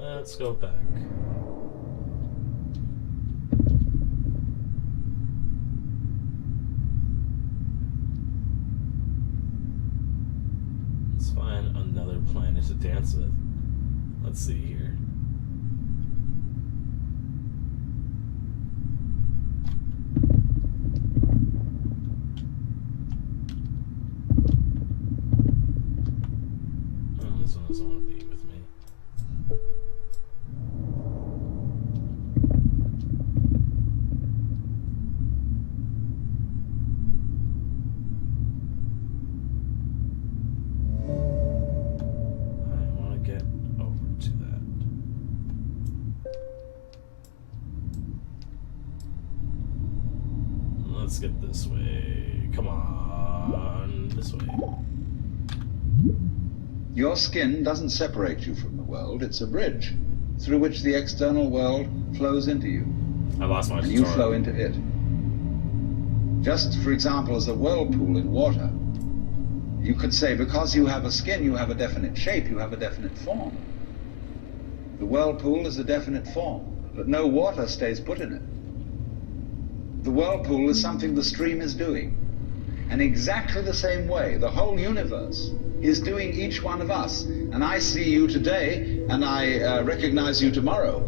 Let's go back. Let's find another planet to dance with. Let's see here. This one doesn't want to be with me. I want to get over to that. Let's get this way. Come on, this way. Your skin doesn't separate you from the world. It's a bridge through which the external world flows into you. I lost my And you flow into it. Just, for example, as a whirlpool in water, you could say because you have a skin, you have a definite shape, you have a definite form. The whirlpool is a definite form, but no water stays put in it. The whirlpool is something the stream is doing. And exactly the same way, the whole universe is doing each one of us. And I see you today, and I recognize you tomorrow,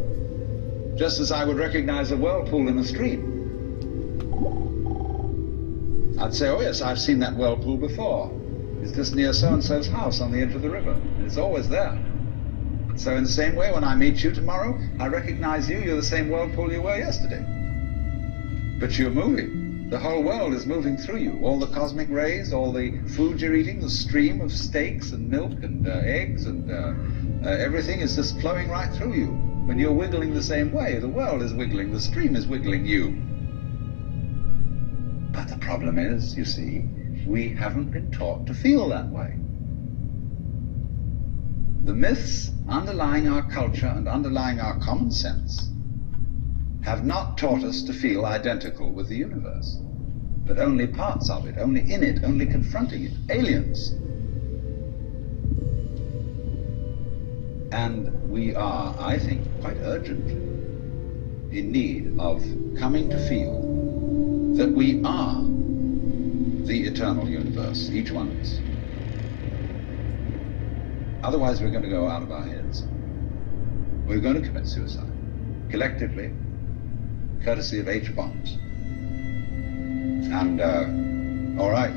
just as I would recognize a whirlpool in a stream. I'd say, oh yes, I've seen that whirlpool before. It's just near so-and-so's house on the edge of the river. It's always there. So in the same way, when I meet you tomorrow, I recognize you. You're the same whirlpool you were yesterday. But you're moving. The whole world is moving through you. All the cosmic rays, all the food you're eating, the stream of steaks and milk and eggs and everything is just flowing right through you. When you're wiggling the same way, the world is wiggling, the stream is wiggling you. But the problem is, you see, we haven't been taught to feel that way. The myths underlying our culture and underlying our common sense have not taught us to feel identical with the universe, but only parts of it, only in it, only confronting it, aliens. And we are, I think, quite urgently in need of coming to feel that we are the eternal universe, each one of us. Otherwise, we're going to go out of our heads. We're going to commit suicide, collectively, courtesy of H bombs. And, all right,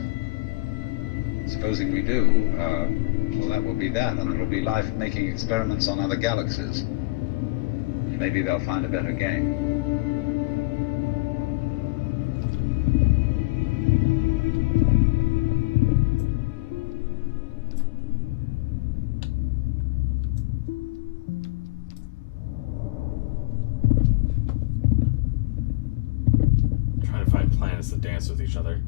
supposing we do, well, that will be that, and it'll be life making experiments on other galaxies. Maybe they'll find a better game. Trying to find planets that dance with each other.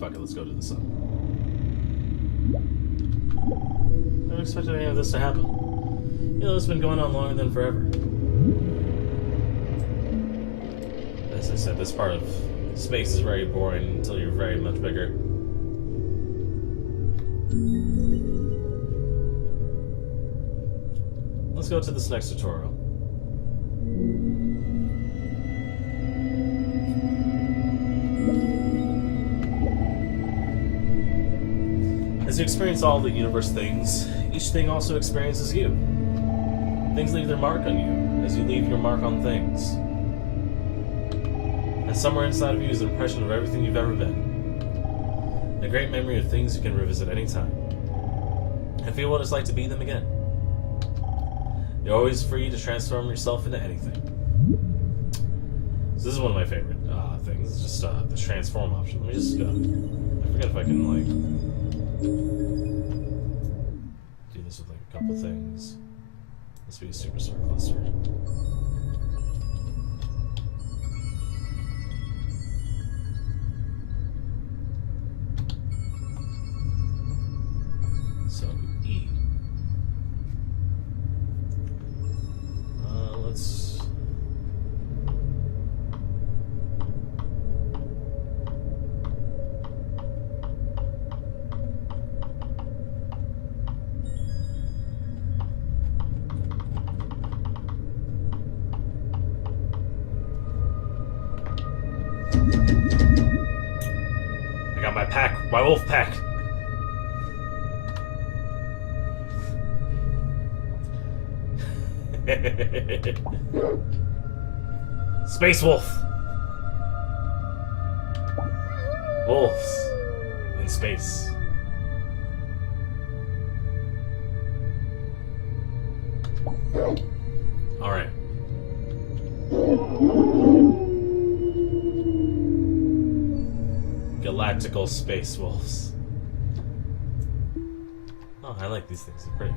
Fuck it, let's go to the sun. I don't expect any of this to happen. You know, it's been going on longer than forever. As I said, this part of space is very boring until you're very much bigger. Let's go to this next tutorial. As you experience all the universe things, each thing also experiences you. Things leave their mark on you, as you leave your mark on things. And somewhere inside of you is an impression of everything you've ever been. A great memory of things you can revisit any time. And feel what it's like to be them again. You're always free to transform yourself into anything. So this is one of my favorite things. It's just the transform option. Let me just I forget if I can like do this with like a couple things. This be a superstar cluster. So E. Let's. I got my pack, my wolf pack. Space wolf. Wolves in space. All right. Galactical space wolves. Oh, I like these things. They're pretty.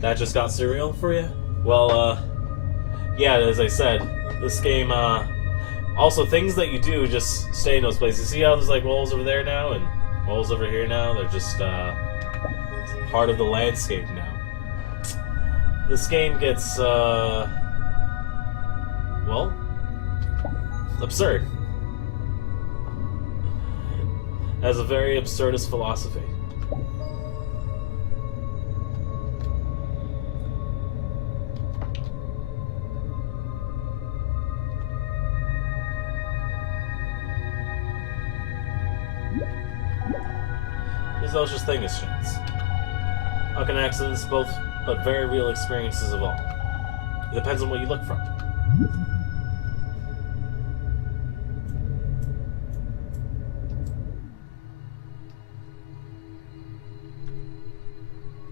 That just got surreal for you? Well, yeah, as I said, this game, also things that you do just stay in those places. See how there's like walls over there now and walls over here now? They're just, part of the landscape now. This game gets, well, absurd. Has a very absurdist philosophy. Because those just thing is chance. How can accidents both but very real experiences of all? It depends on what you look from.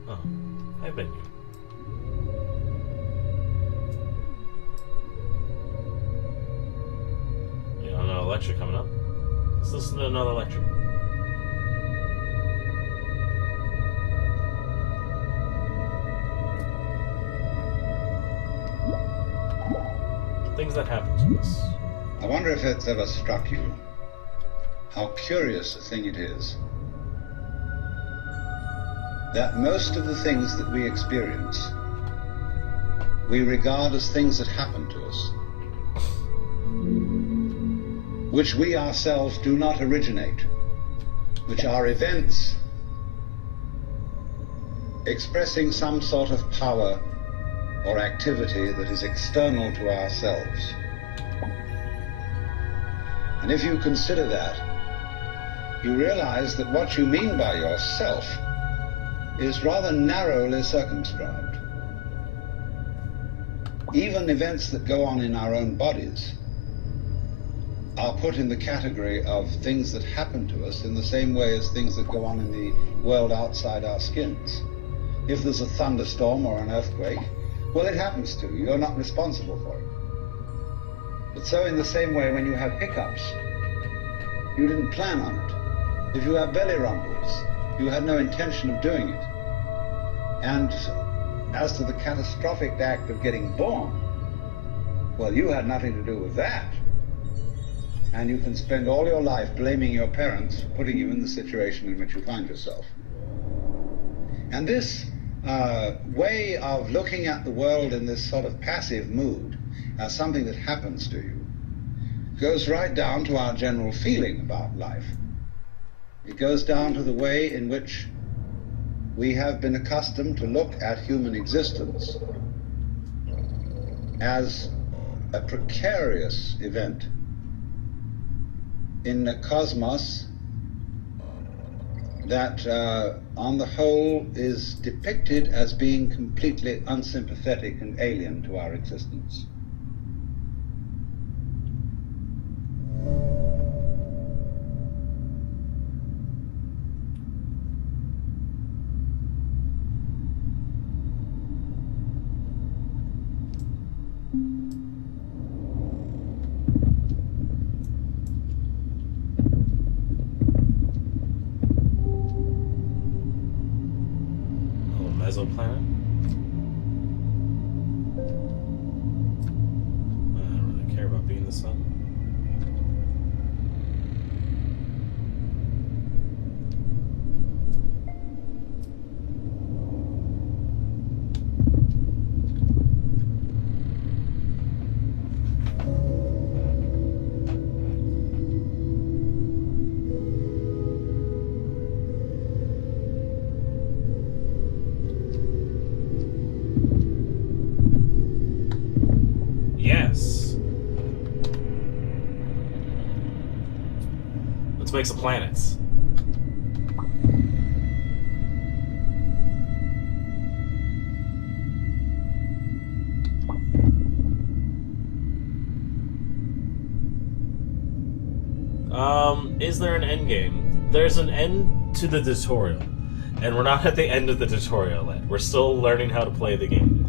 Oh, I've been here. Yeah, another lecture coming up. Let's listen to another lecture. Things that happen to us. I wonder if it's ever struck you how curious a thing it is that most of the things that we experience we regard as things that happen to us, which we ourselves do not originate, which are events expressing some sort of power or activity that is external to ourselves. And if you consider that, you realize that what you mean by yourself is rather narrowly circumscribed. Even events that go on in our own bodies are put in the category of things that happen to us in the same way as things that go on in the world outside our skins. If there's a thunderstorm or an earthquake, well, it happens to you. You're not responsible for it. But so in the same way, when you have hiccups, you didn't plan on it. If you have belly rumbles, you had no intention of doing it. And as to the catastrophic act of getting born, well, you had nothing to do with that. And you can spend all your life blaming your parents for putting you in the situation in which you find yourself. And this way of looking at the world in this sort of passive mood as something that happens to you goes right down to our general feeling about life. It goes down to the way in which we have been accustomed to look at human existence as a precarious event in a cosmos that on the whole is depicted as being completely unsympathetic and alien to our existence. Mesoplanet? I don't really care about being the sun. Yes. Let's make some planets. Is there an end game? There's an end to the tutorial. And we're not at the end of the tutorial yet. We're still learning how to play the game.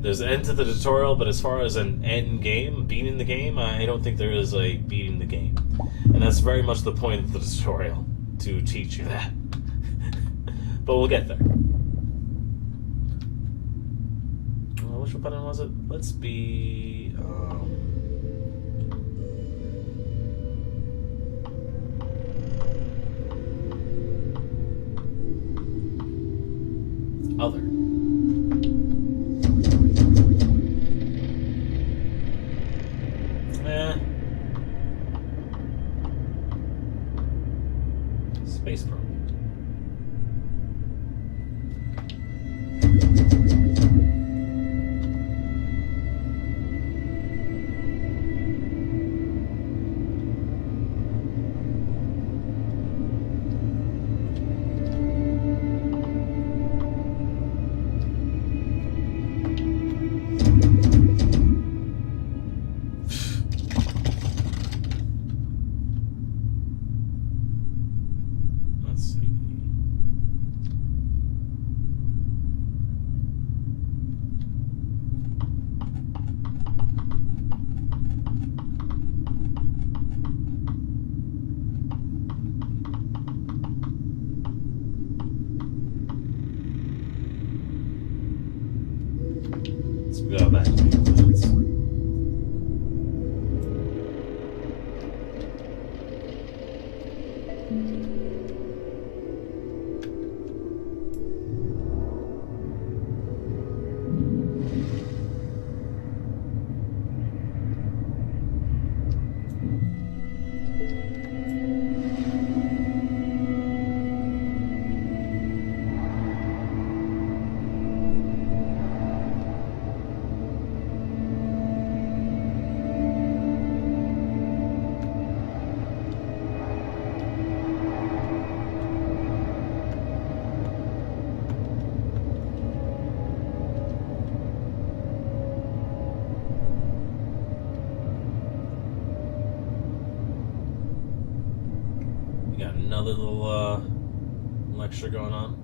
There's an end to the tutorial, but as far as an end game, beating the game, I don't think there is a beating the game. And that's very much the point of the tutorial, to teach you that. But we'll get there. Which button was it? Let's be... other. Space probe. let's see. Let's go back to the minutes. We got another little lecture going on.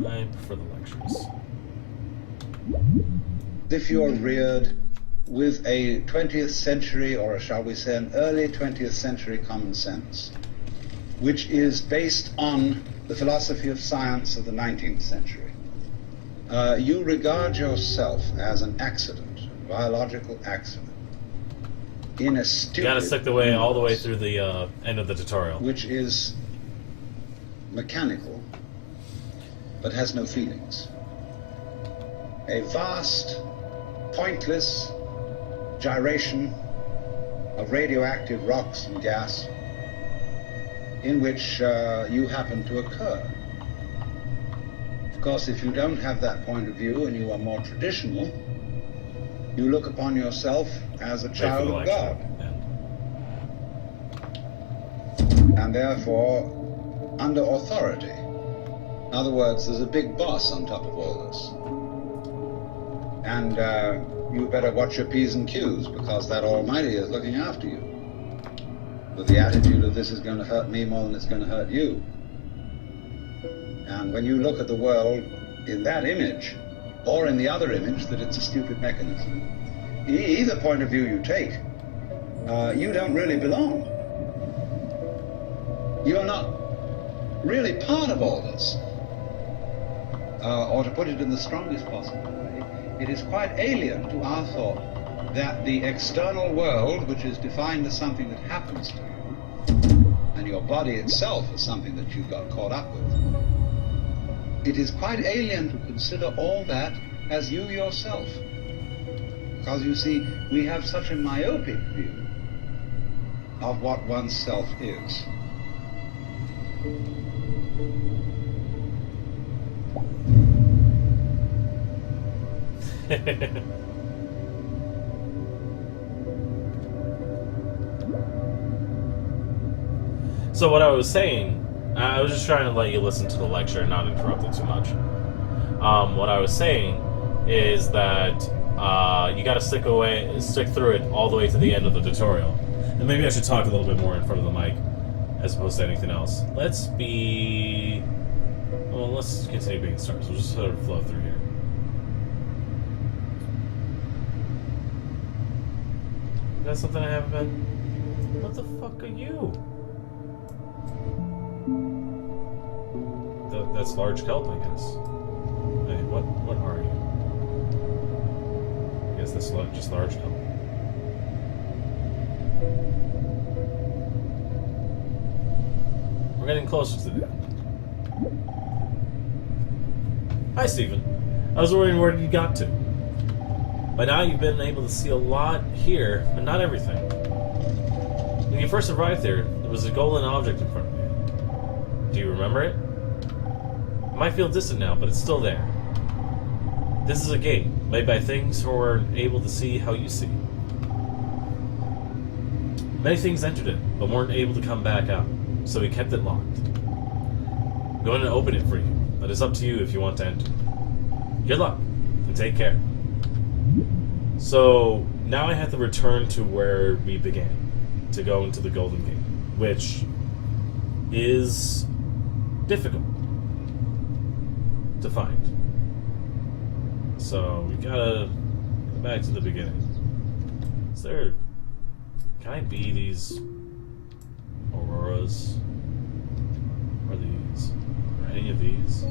I prefer the lectures. If you're reared with a 20th century, or shall we say an early 20th century common sense, which is based on the philosophy of science of the 19th century, you regard yourself as an accident, a biological accident, in a stupid... You gotta stick the way all the way through the end of the tutorial. which is mechanical, but has no feelings. A vast, pointless gyration of radioactive rocks and gas in which you happen to occur. Of course, if you don't have that point of view and you are more traditional, you look upon yourself as a child of God. Yeah. And therefore under authority. In other words, there's a big boss on top of all this. And you better watch your P's and Q's, because that Almighty is looking after you, with the attitude of this is going to hurt me more than it's going to hurt you. And when you look at the world in that image, or in the other image that it's a stupid mechanism, either point of view you take, you don't really belong. You're not really part of all this. Or to put it in the strongest possible way, it is quite alien to our thought that the external world, which is defined as something that happens to you, and your body itself is something that you've got caught up with, it is quite alien to consider all that as you yourself. Because you see, we have such a myopic view of what oneself is. So what I was saying, I was just trying to let you listen to the lecture and not interrupt it too much. What I was saying is that you got to stick through it all the way to the end of the tutorial. And maybe I should talk a little bit more in front of the mic, as opposed to anything else. Let's continue being stars. We'll just sort of flow through here. Is that something I haven't been? What the fuck are you? That's large kelp, I guess. Hey, what are you? I guess that's just large kelp. We're getting closer to the end. Hi, Stephen. I was wondering where you got to. By now you've been able to see a lot here, but not everything. When you first arrived there was a golden object in front of you. Do you remember it? It might feel distant now, but it's still there. This is a gate, made by things who are able to see how you see. Many things entered it, but weren't able to come back out, so we kept it locked. I'm going to open it for you, but it's up to you if you want to enter. Good luck, and take care. So now I have to return to where we began, to go into the Golden Gate, which is difficult to find. So we gotta go back to the beginning. Is there... Can I be these auroras? Or these? Or any of these?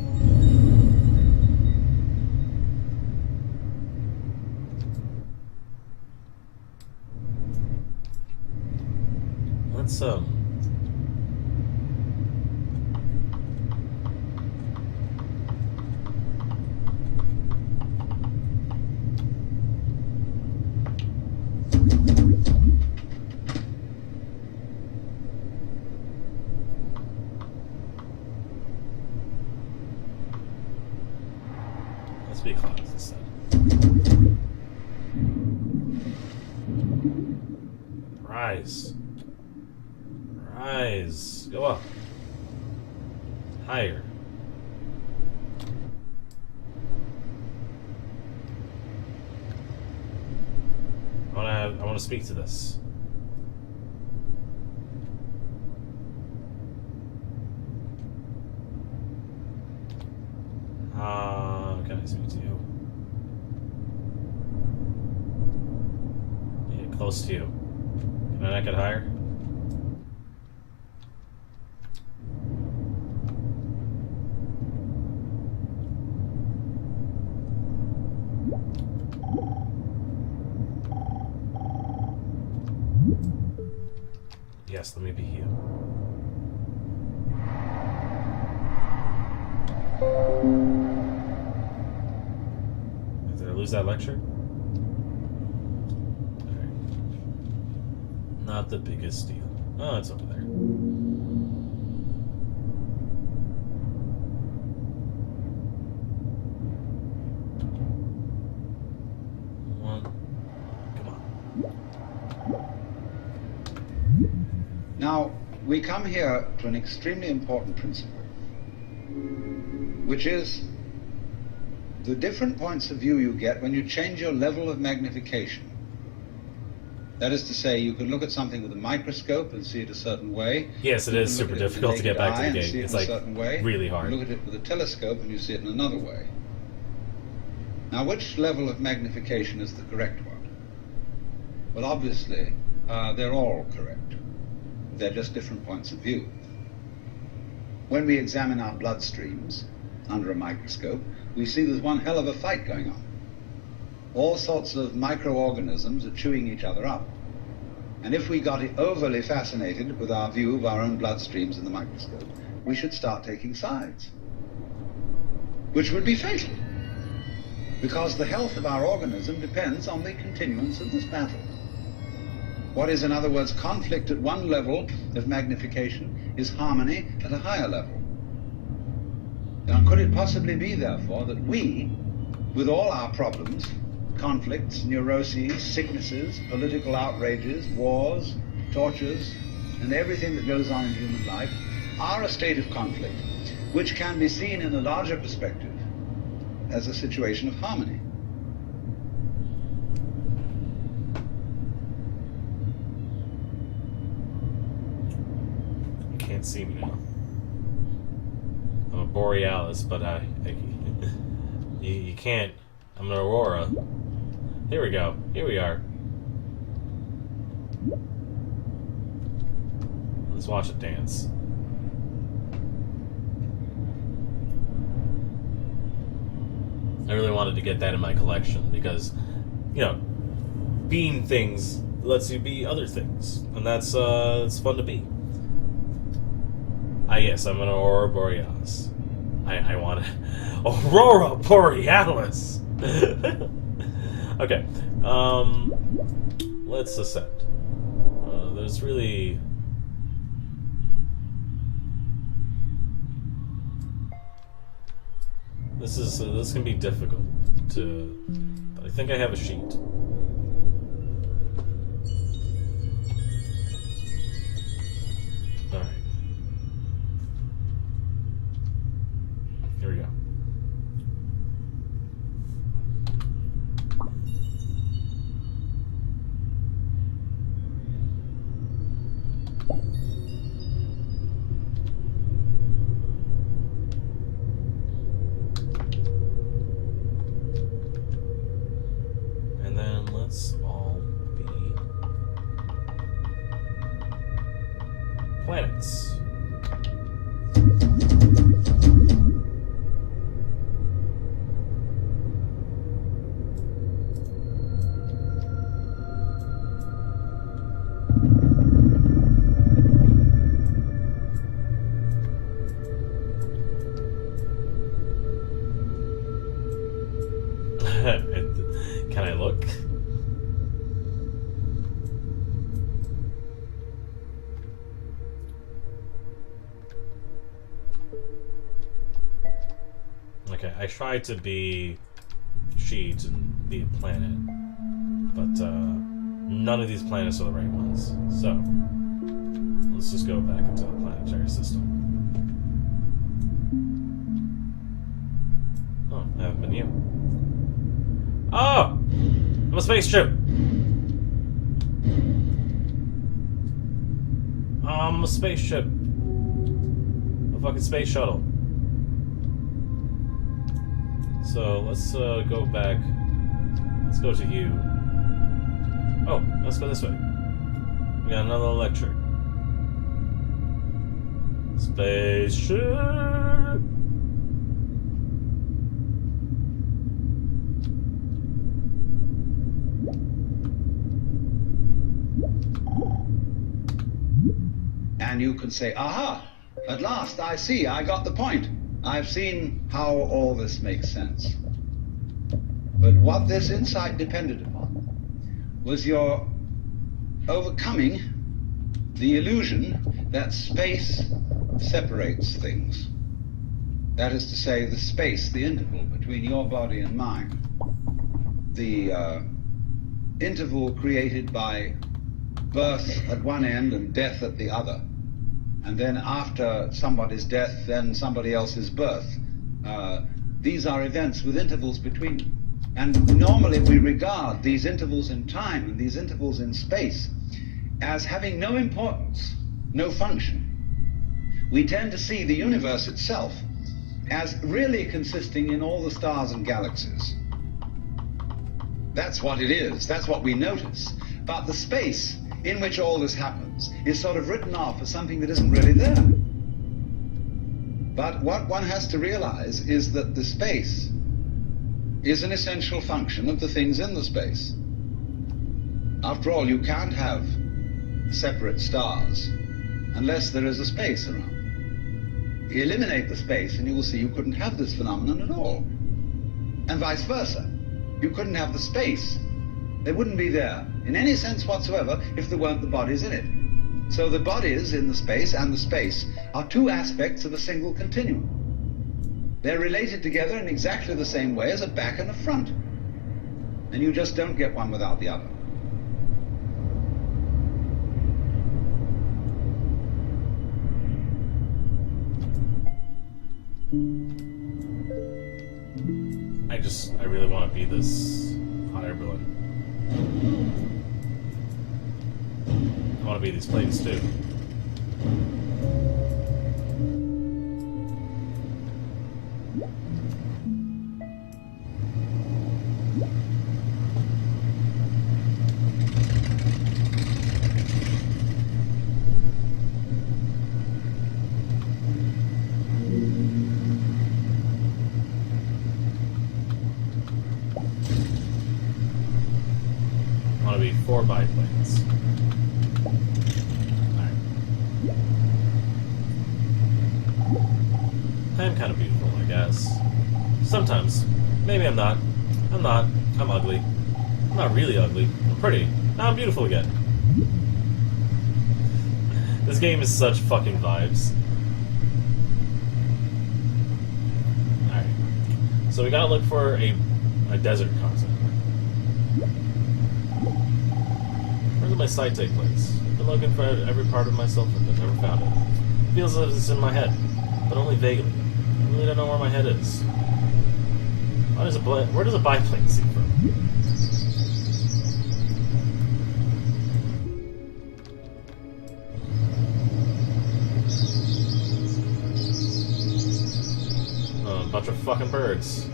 Let's be clouds instead. Rise. Rise. Go up. Higher. I want to speak to this. Can I speak to you? Yeah, close to you. Can I not get higher? Yes, let me be you. Did I lose that lecture? Okay. Not the biggest deal. Oh, it's over there. Now, we come here to an extremely important principle, which is the different points of view you get when you change your level of magnification. That is to say, you can look at something with a microscope and see it a certain way. Yes, it is super difficult to get back to the gate. It's like really hard. You look at it with a telescope and you see it in another way. Now, which level of magnification is the correct one? Well, obviously, they're all correct. They're just different points of view. When we examine our bloodstreams under a microscope, we see there's one hell of a fight going on. All sorts of microorganisms are chewing each other up. And if we got overly fascinated with our view of our own bloodstreams in the microscope, we should start taking sides, which would be fatal, because the health of our organism depends on the continuance of this battle. What is, in other words, conflict at one level of magnification is harmony at a higher level. Now, could it possibly be, therefore, that we, with all our problems, conflicts, neuroses, sicknesses, political outrages, wars, tortures, and everything that goes on in human life, are a state of conflict, which can be seen in a larger perspective as a situation of harmony? Can't see me now. I'm a Borealis, but you can't. I'm an Aurora. Here we go. Here we are. Let's watch it dance. I really wanted to get that in my collection because, you know, being things lets you be other things, and that's it's fun to be. Yes, I'm an Aurora Borealis. I want it. Aurora Borealis! Okay. Let's ascend. There's really... This can be difficult to... But I think I have a sheet. Alright. Here we go. let's all be planets. Can I look? Okay, I tried to be Sheet and be a planet, but none of these planets are the right ones. So, let's just go back into the planetary system. Oh, I haven't been you. Oh! I'm a spaceship! I'm a spaceship. A fucking space shuttle. So, let's go back. Let's go to you. Oh, let's go this way. We got another lecture. Spaceship! And you can say, aha, at last I see, I got the point. I've seen how all this makes sense. But what this insight depended upon was your overcoming the illusion that space separates things. That is to say, the space, the interval between your body and mine. The interval created by birth at one end and death at the other. And then after somebody's death, then somebody else's birth. These are events with intervals between them. And normally we regard these intervals in time and these intervals in space as having no importance, no function. We tend to see the universe itself as really consisting in all the stars and galaxies. That's what it is. That's what we notice. But the space in which all this happens is sort of written off as something that isn't really there. But what one has to realize is that the space is an essential function of the things in the space. After all, you can't have separate stars unless there is a space around. Eliminate the space and you will see you couldn't have this phenomenon at all. And vice versa. You couldn't have the space. They wouldn't be there in any sense whatsoever if there weren't the bodies in it. So the bodies in the space and the space are two aspects of a single continuum. They're related together in exactly the same way as a back and a front. And you just don't get one without the other. I really want to be this hot air balloon. I want to be these planes too. I want to be 4 biplanes. I'm kind of beautiful, I guess. Sometimes. Maybe I'm not. I'm not. I'm ugly. I'm not really ugly. I'm pretty. Now I'm beautiful again. This game is such fucking vibes. Alright. So we gotta look for a desert continent. Where did my site take place? I've been looking for every part of myself but never found it. It feels as if it's in my head, but only vaguely. I really don't know where my head is. Where does a biplane see from? Oh, a bunch of fucking birds.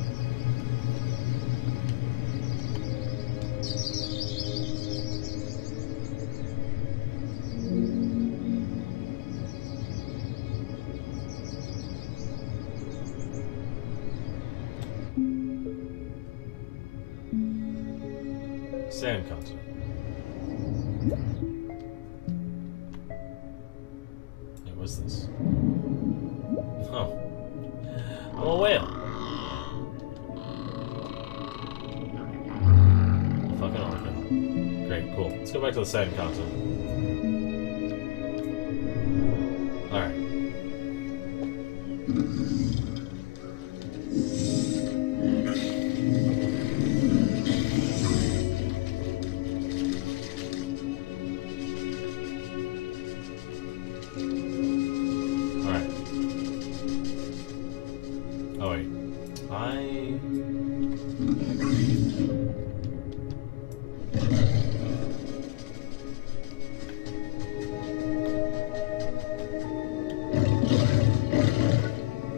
Sand continent. Hey, what's this? Oh. I'm a whale. Fucking orca. Great, cool. Let's go back to the sand continent. Alright.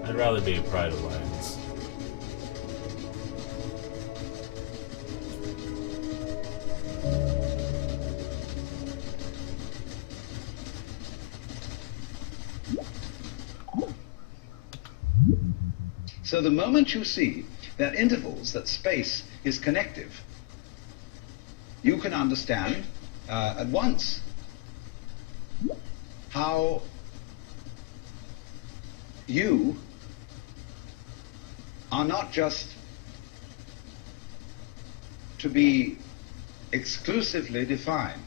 I'd rather be a Pride Alliance. So the moment you see that intervals, that space is connective, you can understand at once how you are not just to be exclusively defined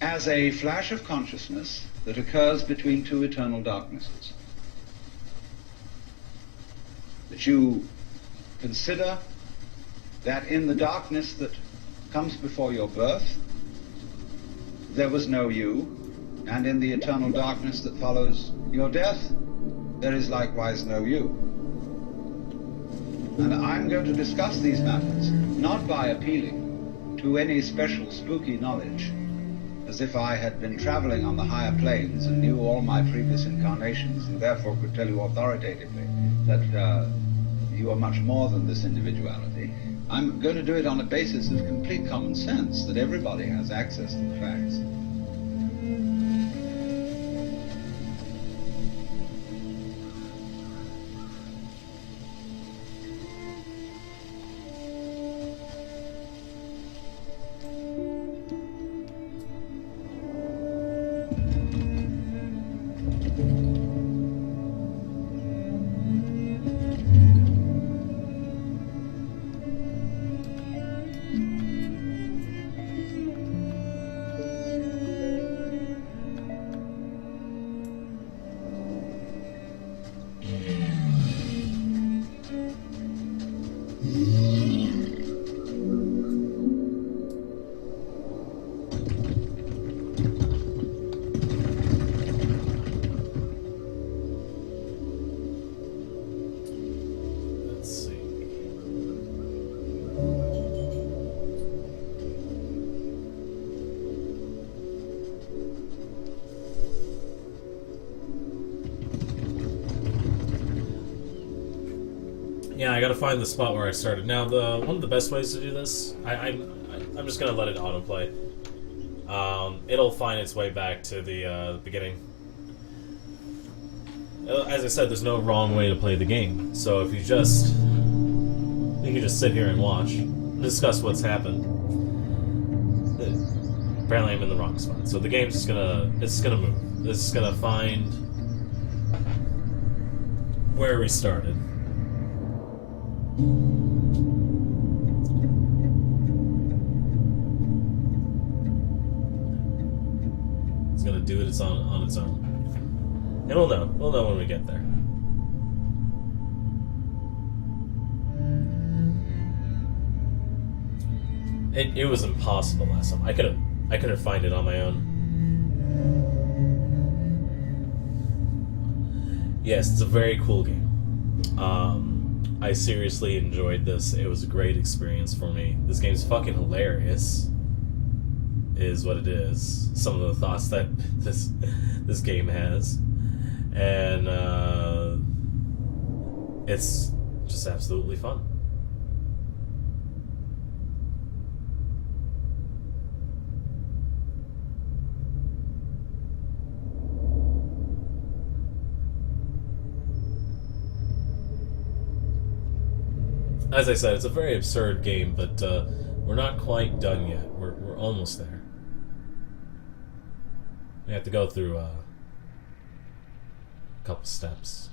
as a flash of consciousness that occurs between two eternal darknesses. That you consider that in the darkness that comes before your birth, there was no you, and in the eternal darkness that follows your death, there is likewise no you. And I'm going to discuss these matters not by appealing to any special spooky knowledge, as if I had been traveling on the higher planes and knew all my previous incarnations and therefore could tell you authoritatively that you are much more than this individuality. I'm going to do it on a basis of complete common sense, that everybody has access to the facts. Yeah, I gotta find the spot where I started. Now, one of the best ways to do this, I'm just gonna let it autoplay. It'll find its way back to the beginning. As I said, there's no wrong way to play the game. So if you can just sit here and watch, and discuss what's happened. Apparently, I'm in the wrong spot. So the game's just gonna move. It's gonna find where we started. It's gonna do it on its own. And we'll know. We'll know when we get there. It was impossible last time. I couldn't find it on my own. Yes, it's a very cool game. I seriously enjoyed this. It was a great experience for me. This game's fucking hilarious, is what it is. Some of the thoughts that this game has, and it's just absolutely fun. As I said, it's a very absurd game, but We're not quite done yet. We're almost there. We have to go through a couple steps.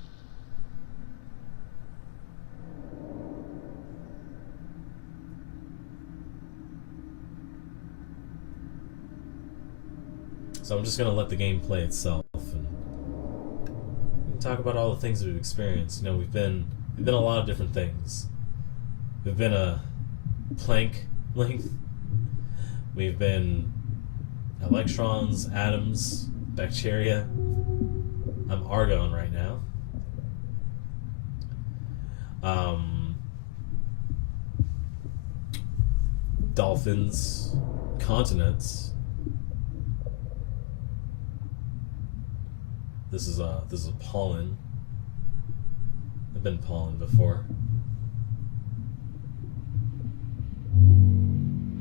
So I'm just gonna let the game play itself and talk about all the things that we've experienced. You know, we've been a lot of different things. We've been a Planck length. We've been electrons, atoms, bacteria. I'm argon right now. Dolphins, continents. This is pollen. I've been pollen before.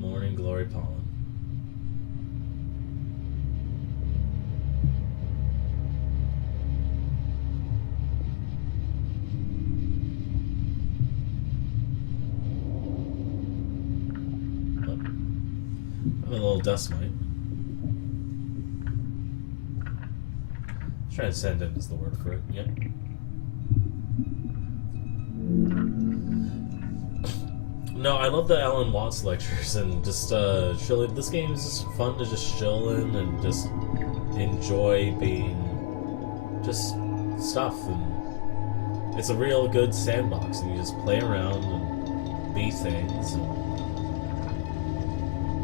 Morning glory pollen. Oh. I'm a little dust mite. Transcendent is the word for it, yep. No, I love the Alan Watts lectures and just chilling. This game is just fun to just chill in and just enjoy being just stuff. And it's a real good sandbox, and you just play around and be things and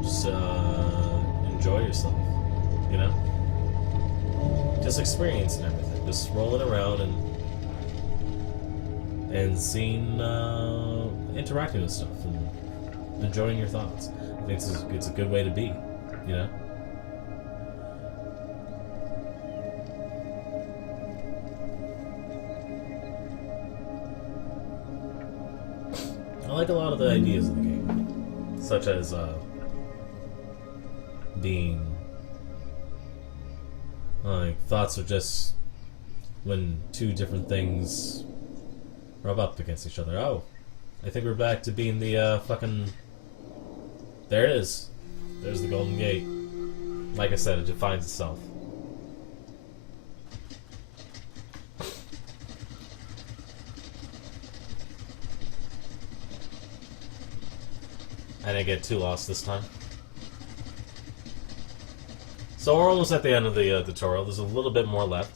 just enjoy yourself, you know? Just experiencing everything, just rolling around and seeing, interacting with stuff and enjoying your thoughts. I think it's a good way to be, you know. I like a lot of the ideas of the game, such as being. Like, thoughts are just when two different things rub up against each other. Oh, I think we're back to being the fucking. There it is. There's the Golden Gate. Like I said, it defines itself. I didn't get too lost this time. So we're almost at the end of the tutorial. There's a little bit more left.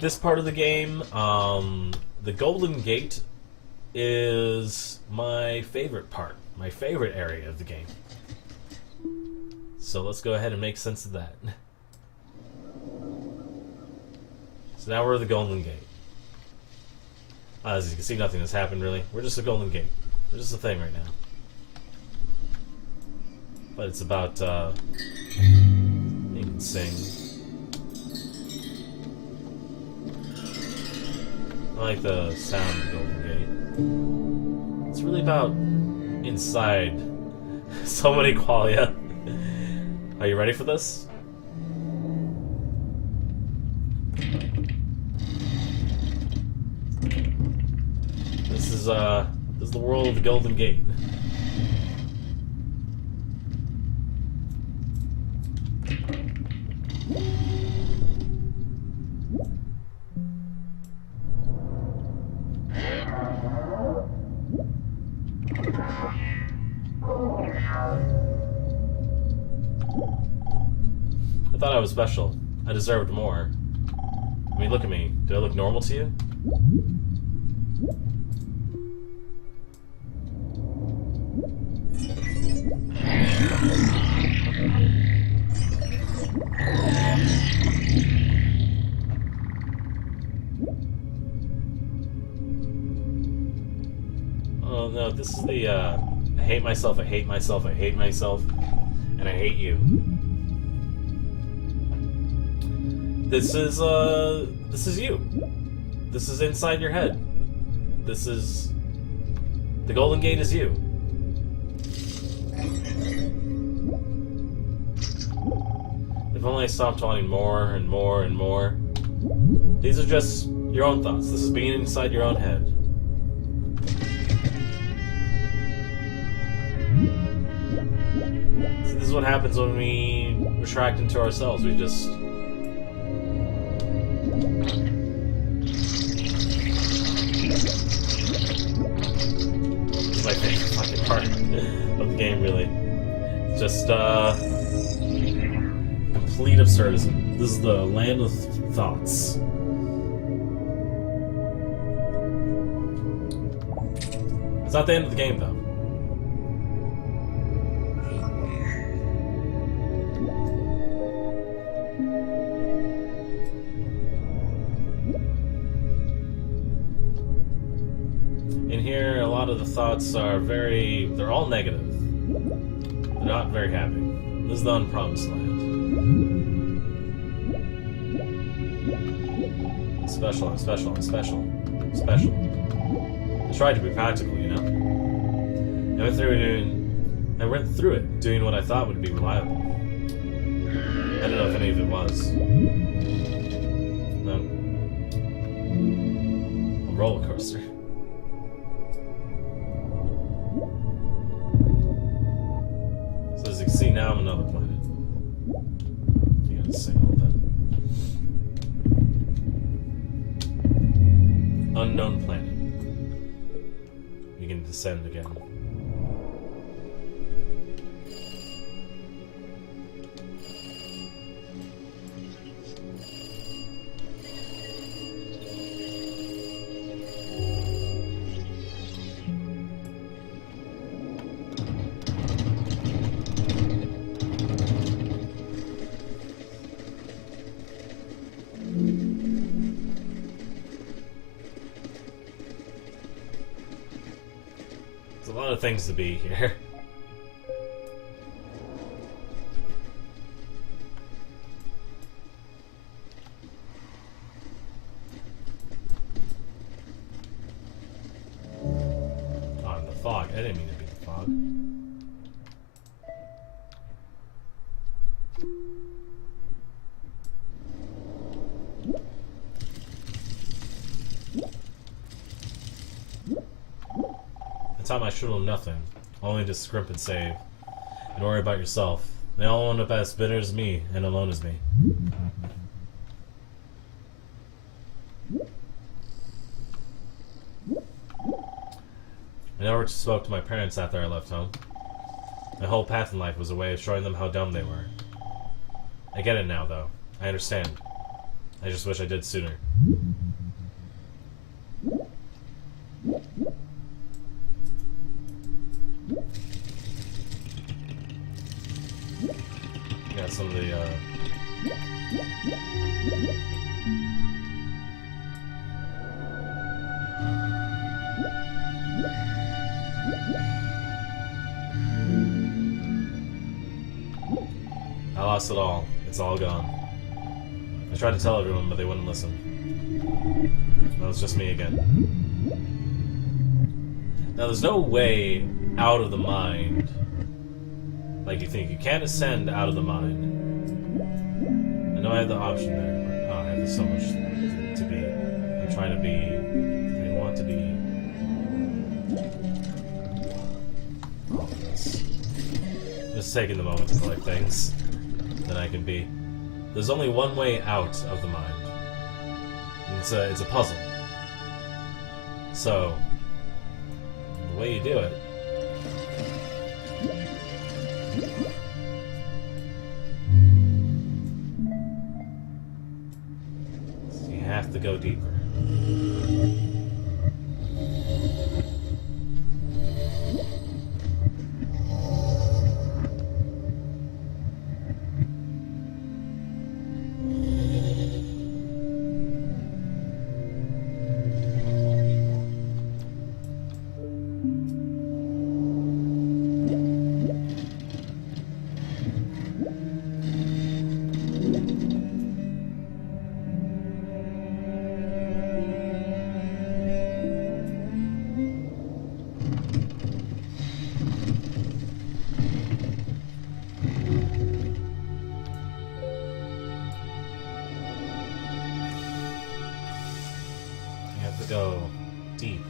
This part of the game, the Golden Gate, is my favorite part, my favorite area of the game. So let's go ahead and make sense of that. So now we're at the Golden Gate. As you can see, nothing has happened really. We're just a Golden Gate. We're just a thing right now. But it's about, you can sing. I like the sound of the Golden Gate. It's really about inside. So many qualia. Are you ready for this? This is the world of the Golden Gate. I thought I was special. I deserved more. I mean, look at me. Did I look normal to you? Oh no, this is the, I hate myself, I hate myself, I hate myself, and I hate you. This is you. This is inside your head. This is... The Golden Gate is you. If only I stopped wanting more and more and more. These are just your own thoughts. This is being inside your own head. See, this is what happens when we retract into ourselves. We just... This is my favorite fucking part of the game, really. Just, complete absurdism. This is the land of thoughts. It's not the end of the game, though. In here, a lot of the thoughts are they're all negative. They're not very happy. This is the unpromised land. Special, I'm special, I'm special. Special. I tried to be practical, you know? I went through it, doing what I thought would be reliable. I don't know if any of it was. No. A roller coaster. So as you can see, now I'm another planet. You gotta sing all that. Unknown planet. You can descend again. There's a lot of things to be here. Oh, and the fog. I didn't mean to be the fog. Time I should know nothing, only to scrimp and save, and worry about yourself. They all end up as bitter as me, and alone as me. I never spoke to my parents after I left home. My whole path in life was a way of showing them how dumb they were. I get it now, though. I understand. I just wish I did sooner. Got some of the, I lost it all. It's all gone. I tried to tell everyone, but they wouldn't listen. Now it's just me again. Now there's no way out of the mind like you think. You can't ascend out of the mind. I know I have the option there, but I have so much to be. I'm trying to be. I want to be. All of this. Just taking the moment to collect things that I can be. There's only one way out of the mind. And it's a puzzle. So the way you do it. You have to go deeper. Go deep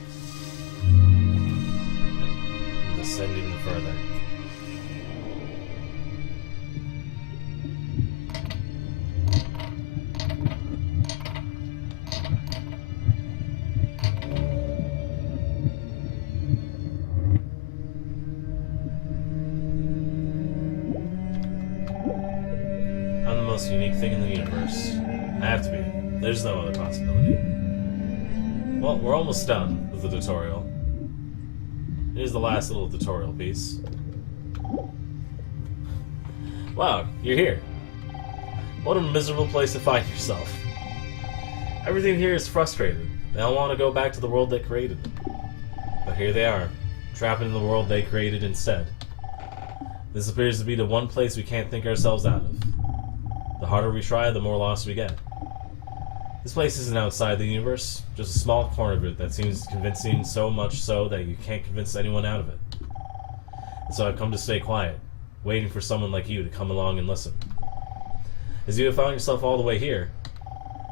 and descend even further. most unique thing in the universe. I have to be. There's no other possibility. Well, we're almost done with the tutorial. Here's the last little tutorial piece. Wow, you're here. What a miserable place to find yourself. Everything here is frustrated. They all want to go back to the world they created. But here they are, trapped in the world they created instead. This appears to be the one place we can't think ourselves out of. The harder we try, the more lost we get. This place isn't outside the universe, just a small corner of it that seems convincing, so much so that you can't convince anyone out of it. And so I've come to stay quiet, waiting for someone like you to come along and listen. As you have found yourself all the way here,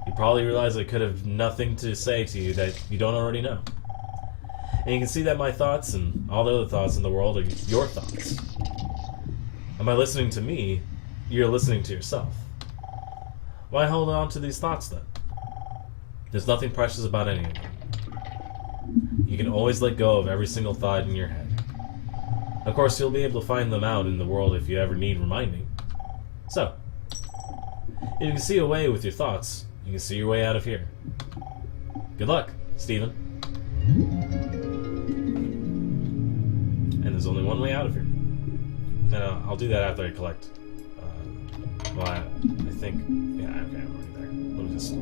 you probably realize I could have nothing to say to you that you don't already know. And you can see that my thoughts and all the other thoughts in the world are your thoughts. And by listening to me, you're listening to yourself. Why hold on to these thoughts then? There's nothing precious about any of them. You can always let go of every single thought in your head. Of course, you'll be able to find them out in the world if you ever need reminding. So, if you can see a way with your thoughts, you can see your way out of here. Good luck, Stephen. And there's only one way out of here. And I'll do that after I collect. Well, I think. Yeah, okay, I'm already there. Let me just.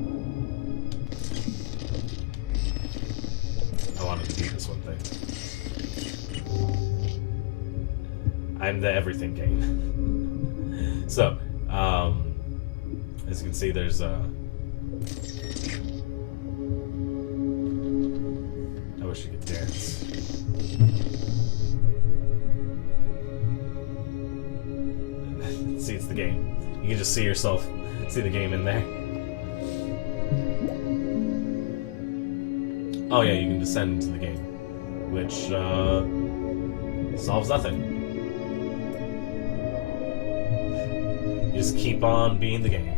I wanted to do this one thing. I'm the everything game. So, as you can see, there's I wish you could dance. See, it's the game. You can just see yourself, see the game in there. Oh yeah, you can descend into the game, which solves nothing. You just keep on being the game.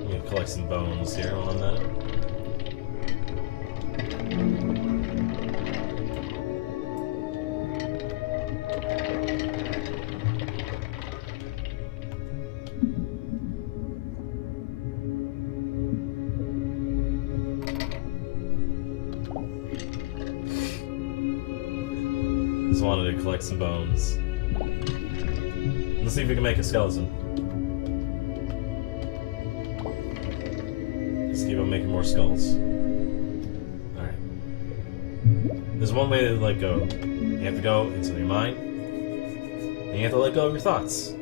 I'm gonna collect some bones here while I'm at it. Just wanted to collect some bones. Let's see if we can make a skeleton. Let's keep on making more skulls. Alright. There's one way to let go. You have to go into your mind, and you have to let go of your thoughts.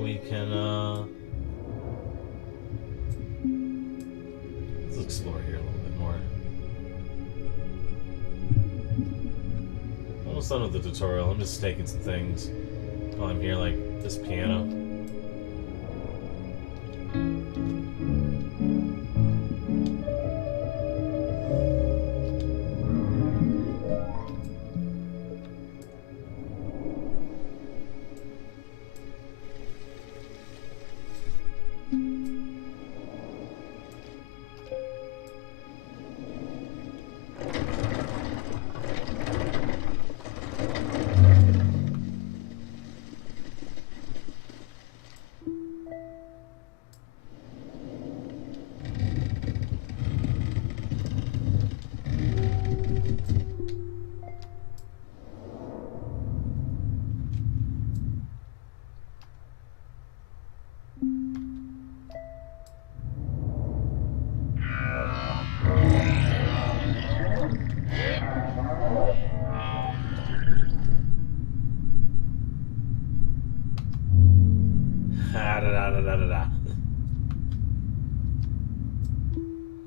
We can, let's explore here a little bit more. Almost done with the tutorial. I'm just taking some things while I'm here, like this piano.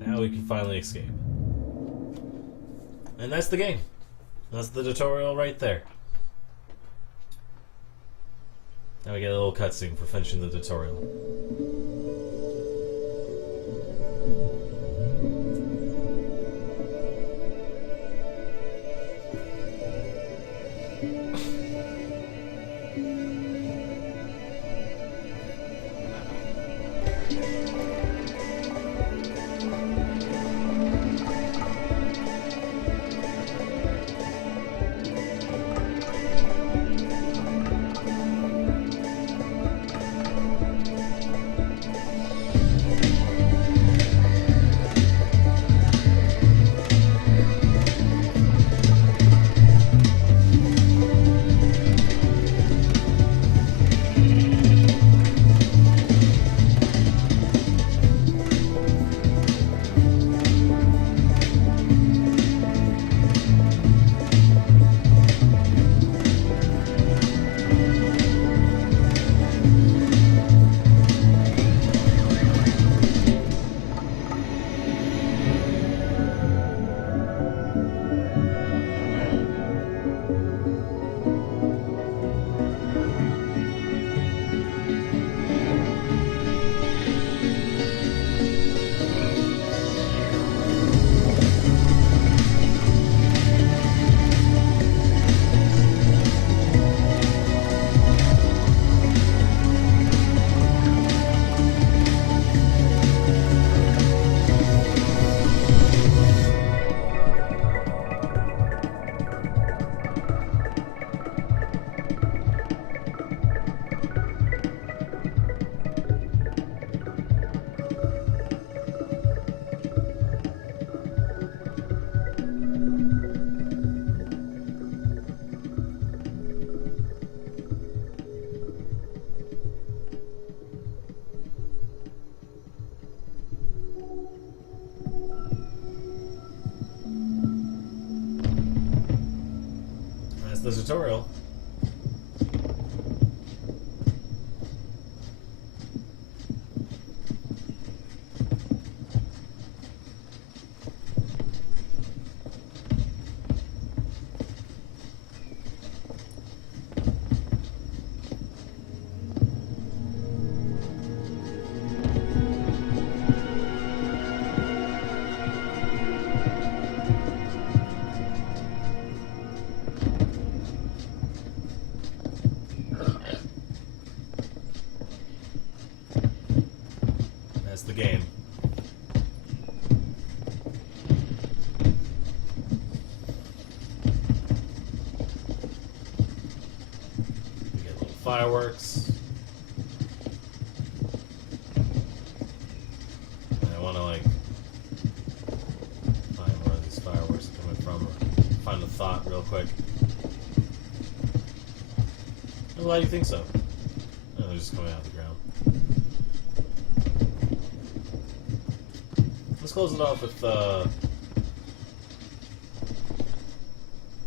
Now we can finally escape. And that's the game. That's the tutorial right there. Now we get a little cutscene for finishing the tutorial. the tutorial. That's the game. We get little fireworks. And I want to like find where these fireworks are coming from, or find the thought real quick. Oh, why do you think so? Oh, they're just coming out of the ground. Let's close it off with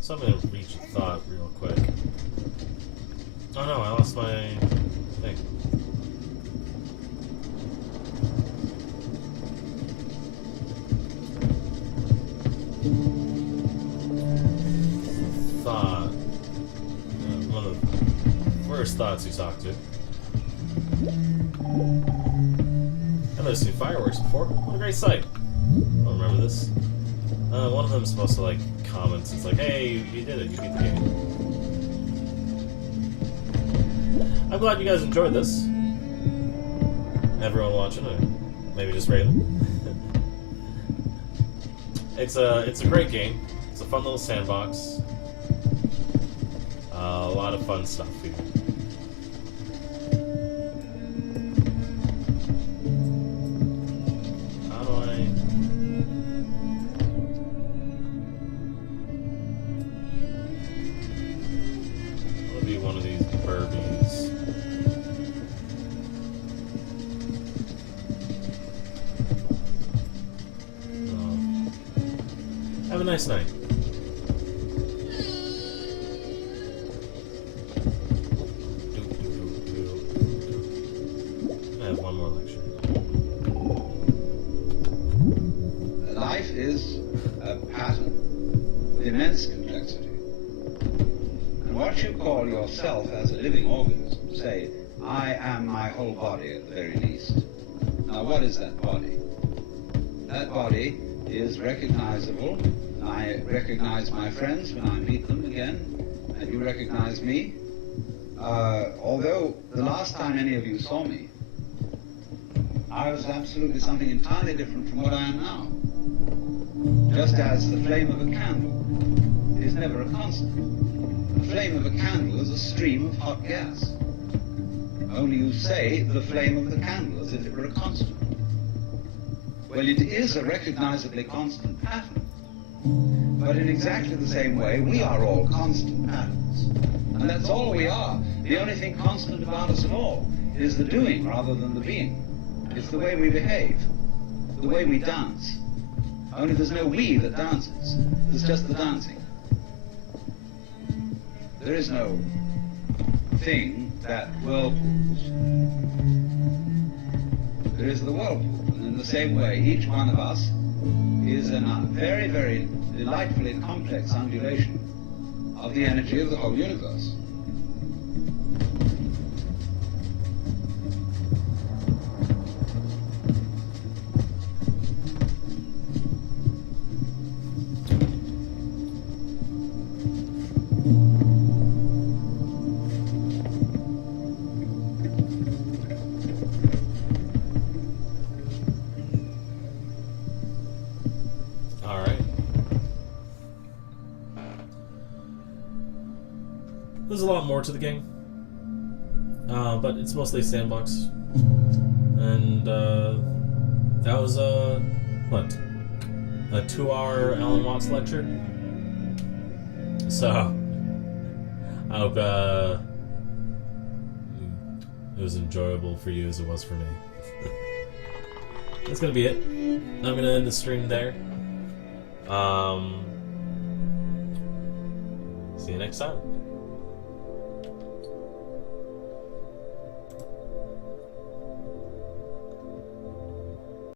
something to reach a thought real quick. Oh no, I lost my thing. Thought. One of the worst thoughts you talk to. I've never seen fireworks before. What a great sight. I don't remember this. One of them is supposed to like comment. It's like, hey, you did it. You beat the game. I'm glad you guys enjoyed this. Everyone watching, or maybe just Raylan. It's a great game. It's a fun little sandbox. A lot of fun stuff here. One of these Burbies. Have a nice night. I have one more lecture. Life is a pattern with immense complexity. And what you call yourself as a living organism, say, I am my whole body at the very least. Now what is that body? That body is recognizable. I recognize my friends when I meet them again, and you recognize me. Although the last time any of you saw me, I was absolutely something entirely different from what I am now. Just as the flame of a candle is never a constant. The flame of a candle is a stream of hot gas. Only you say the flame of the candle as if it were a constant. Well, it is a recognizably constant pattern. But in exactly the same way, we are all constant patterns. And that's all we are. The only thing constant about us at all is the doing rather than the being. It's the way we behave, the way we dance. Only there's no we that dances. There's just the dancing. There is no thing that whirlpools. There is the whirlpool. And in the same way, each one of us is a very, very delightfully complex undulation of the energy of the whole universe. There's a lot more to the game, but it's mostly a sandbox, and that was a 2-hour Alan Watts lecture. So I hope it was enjoyable for you as it was for me. That's gonna be it. I'm gonna end the stream there. See you next time.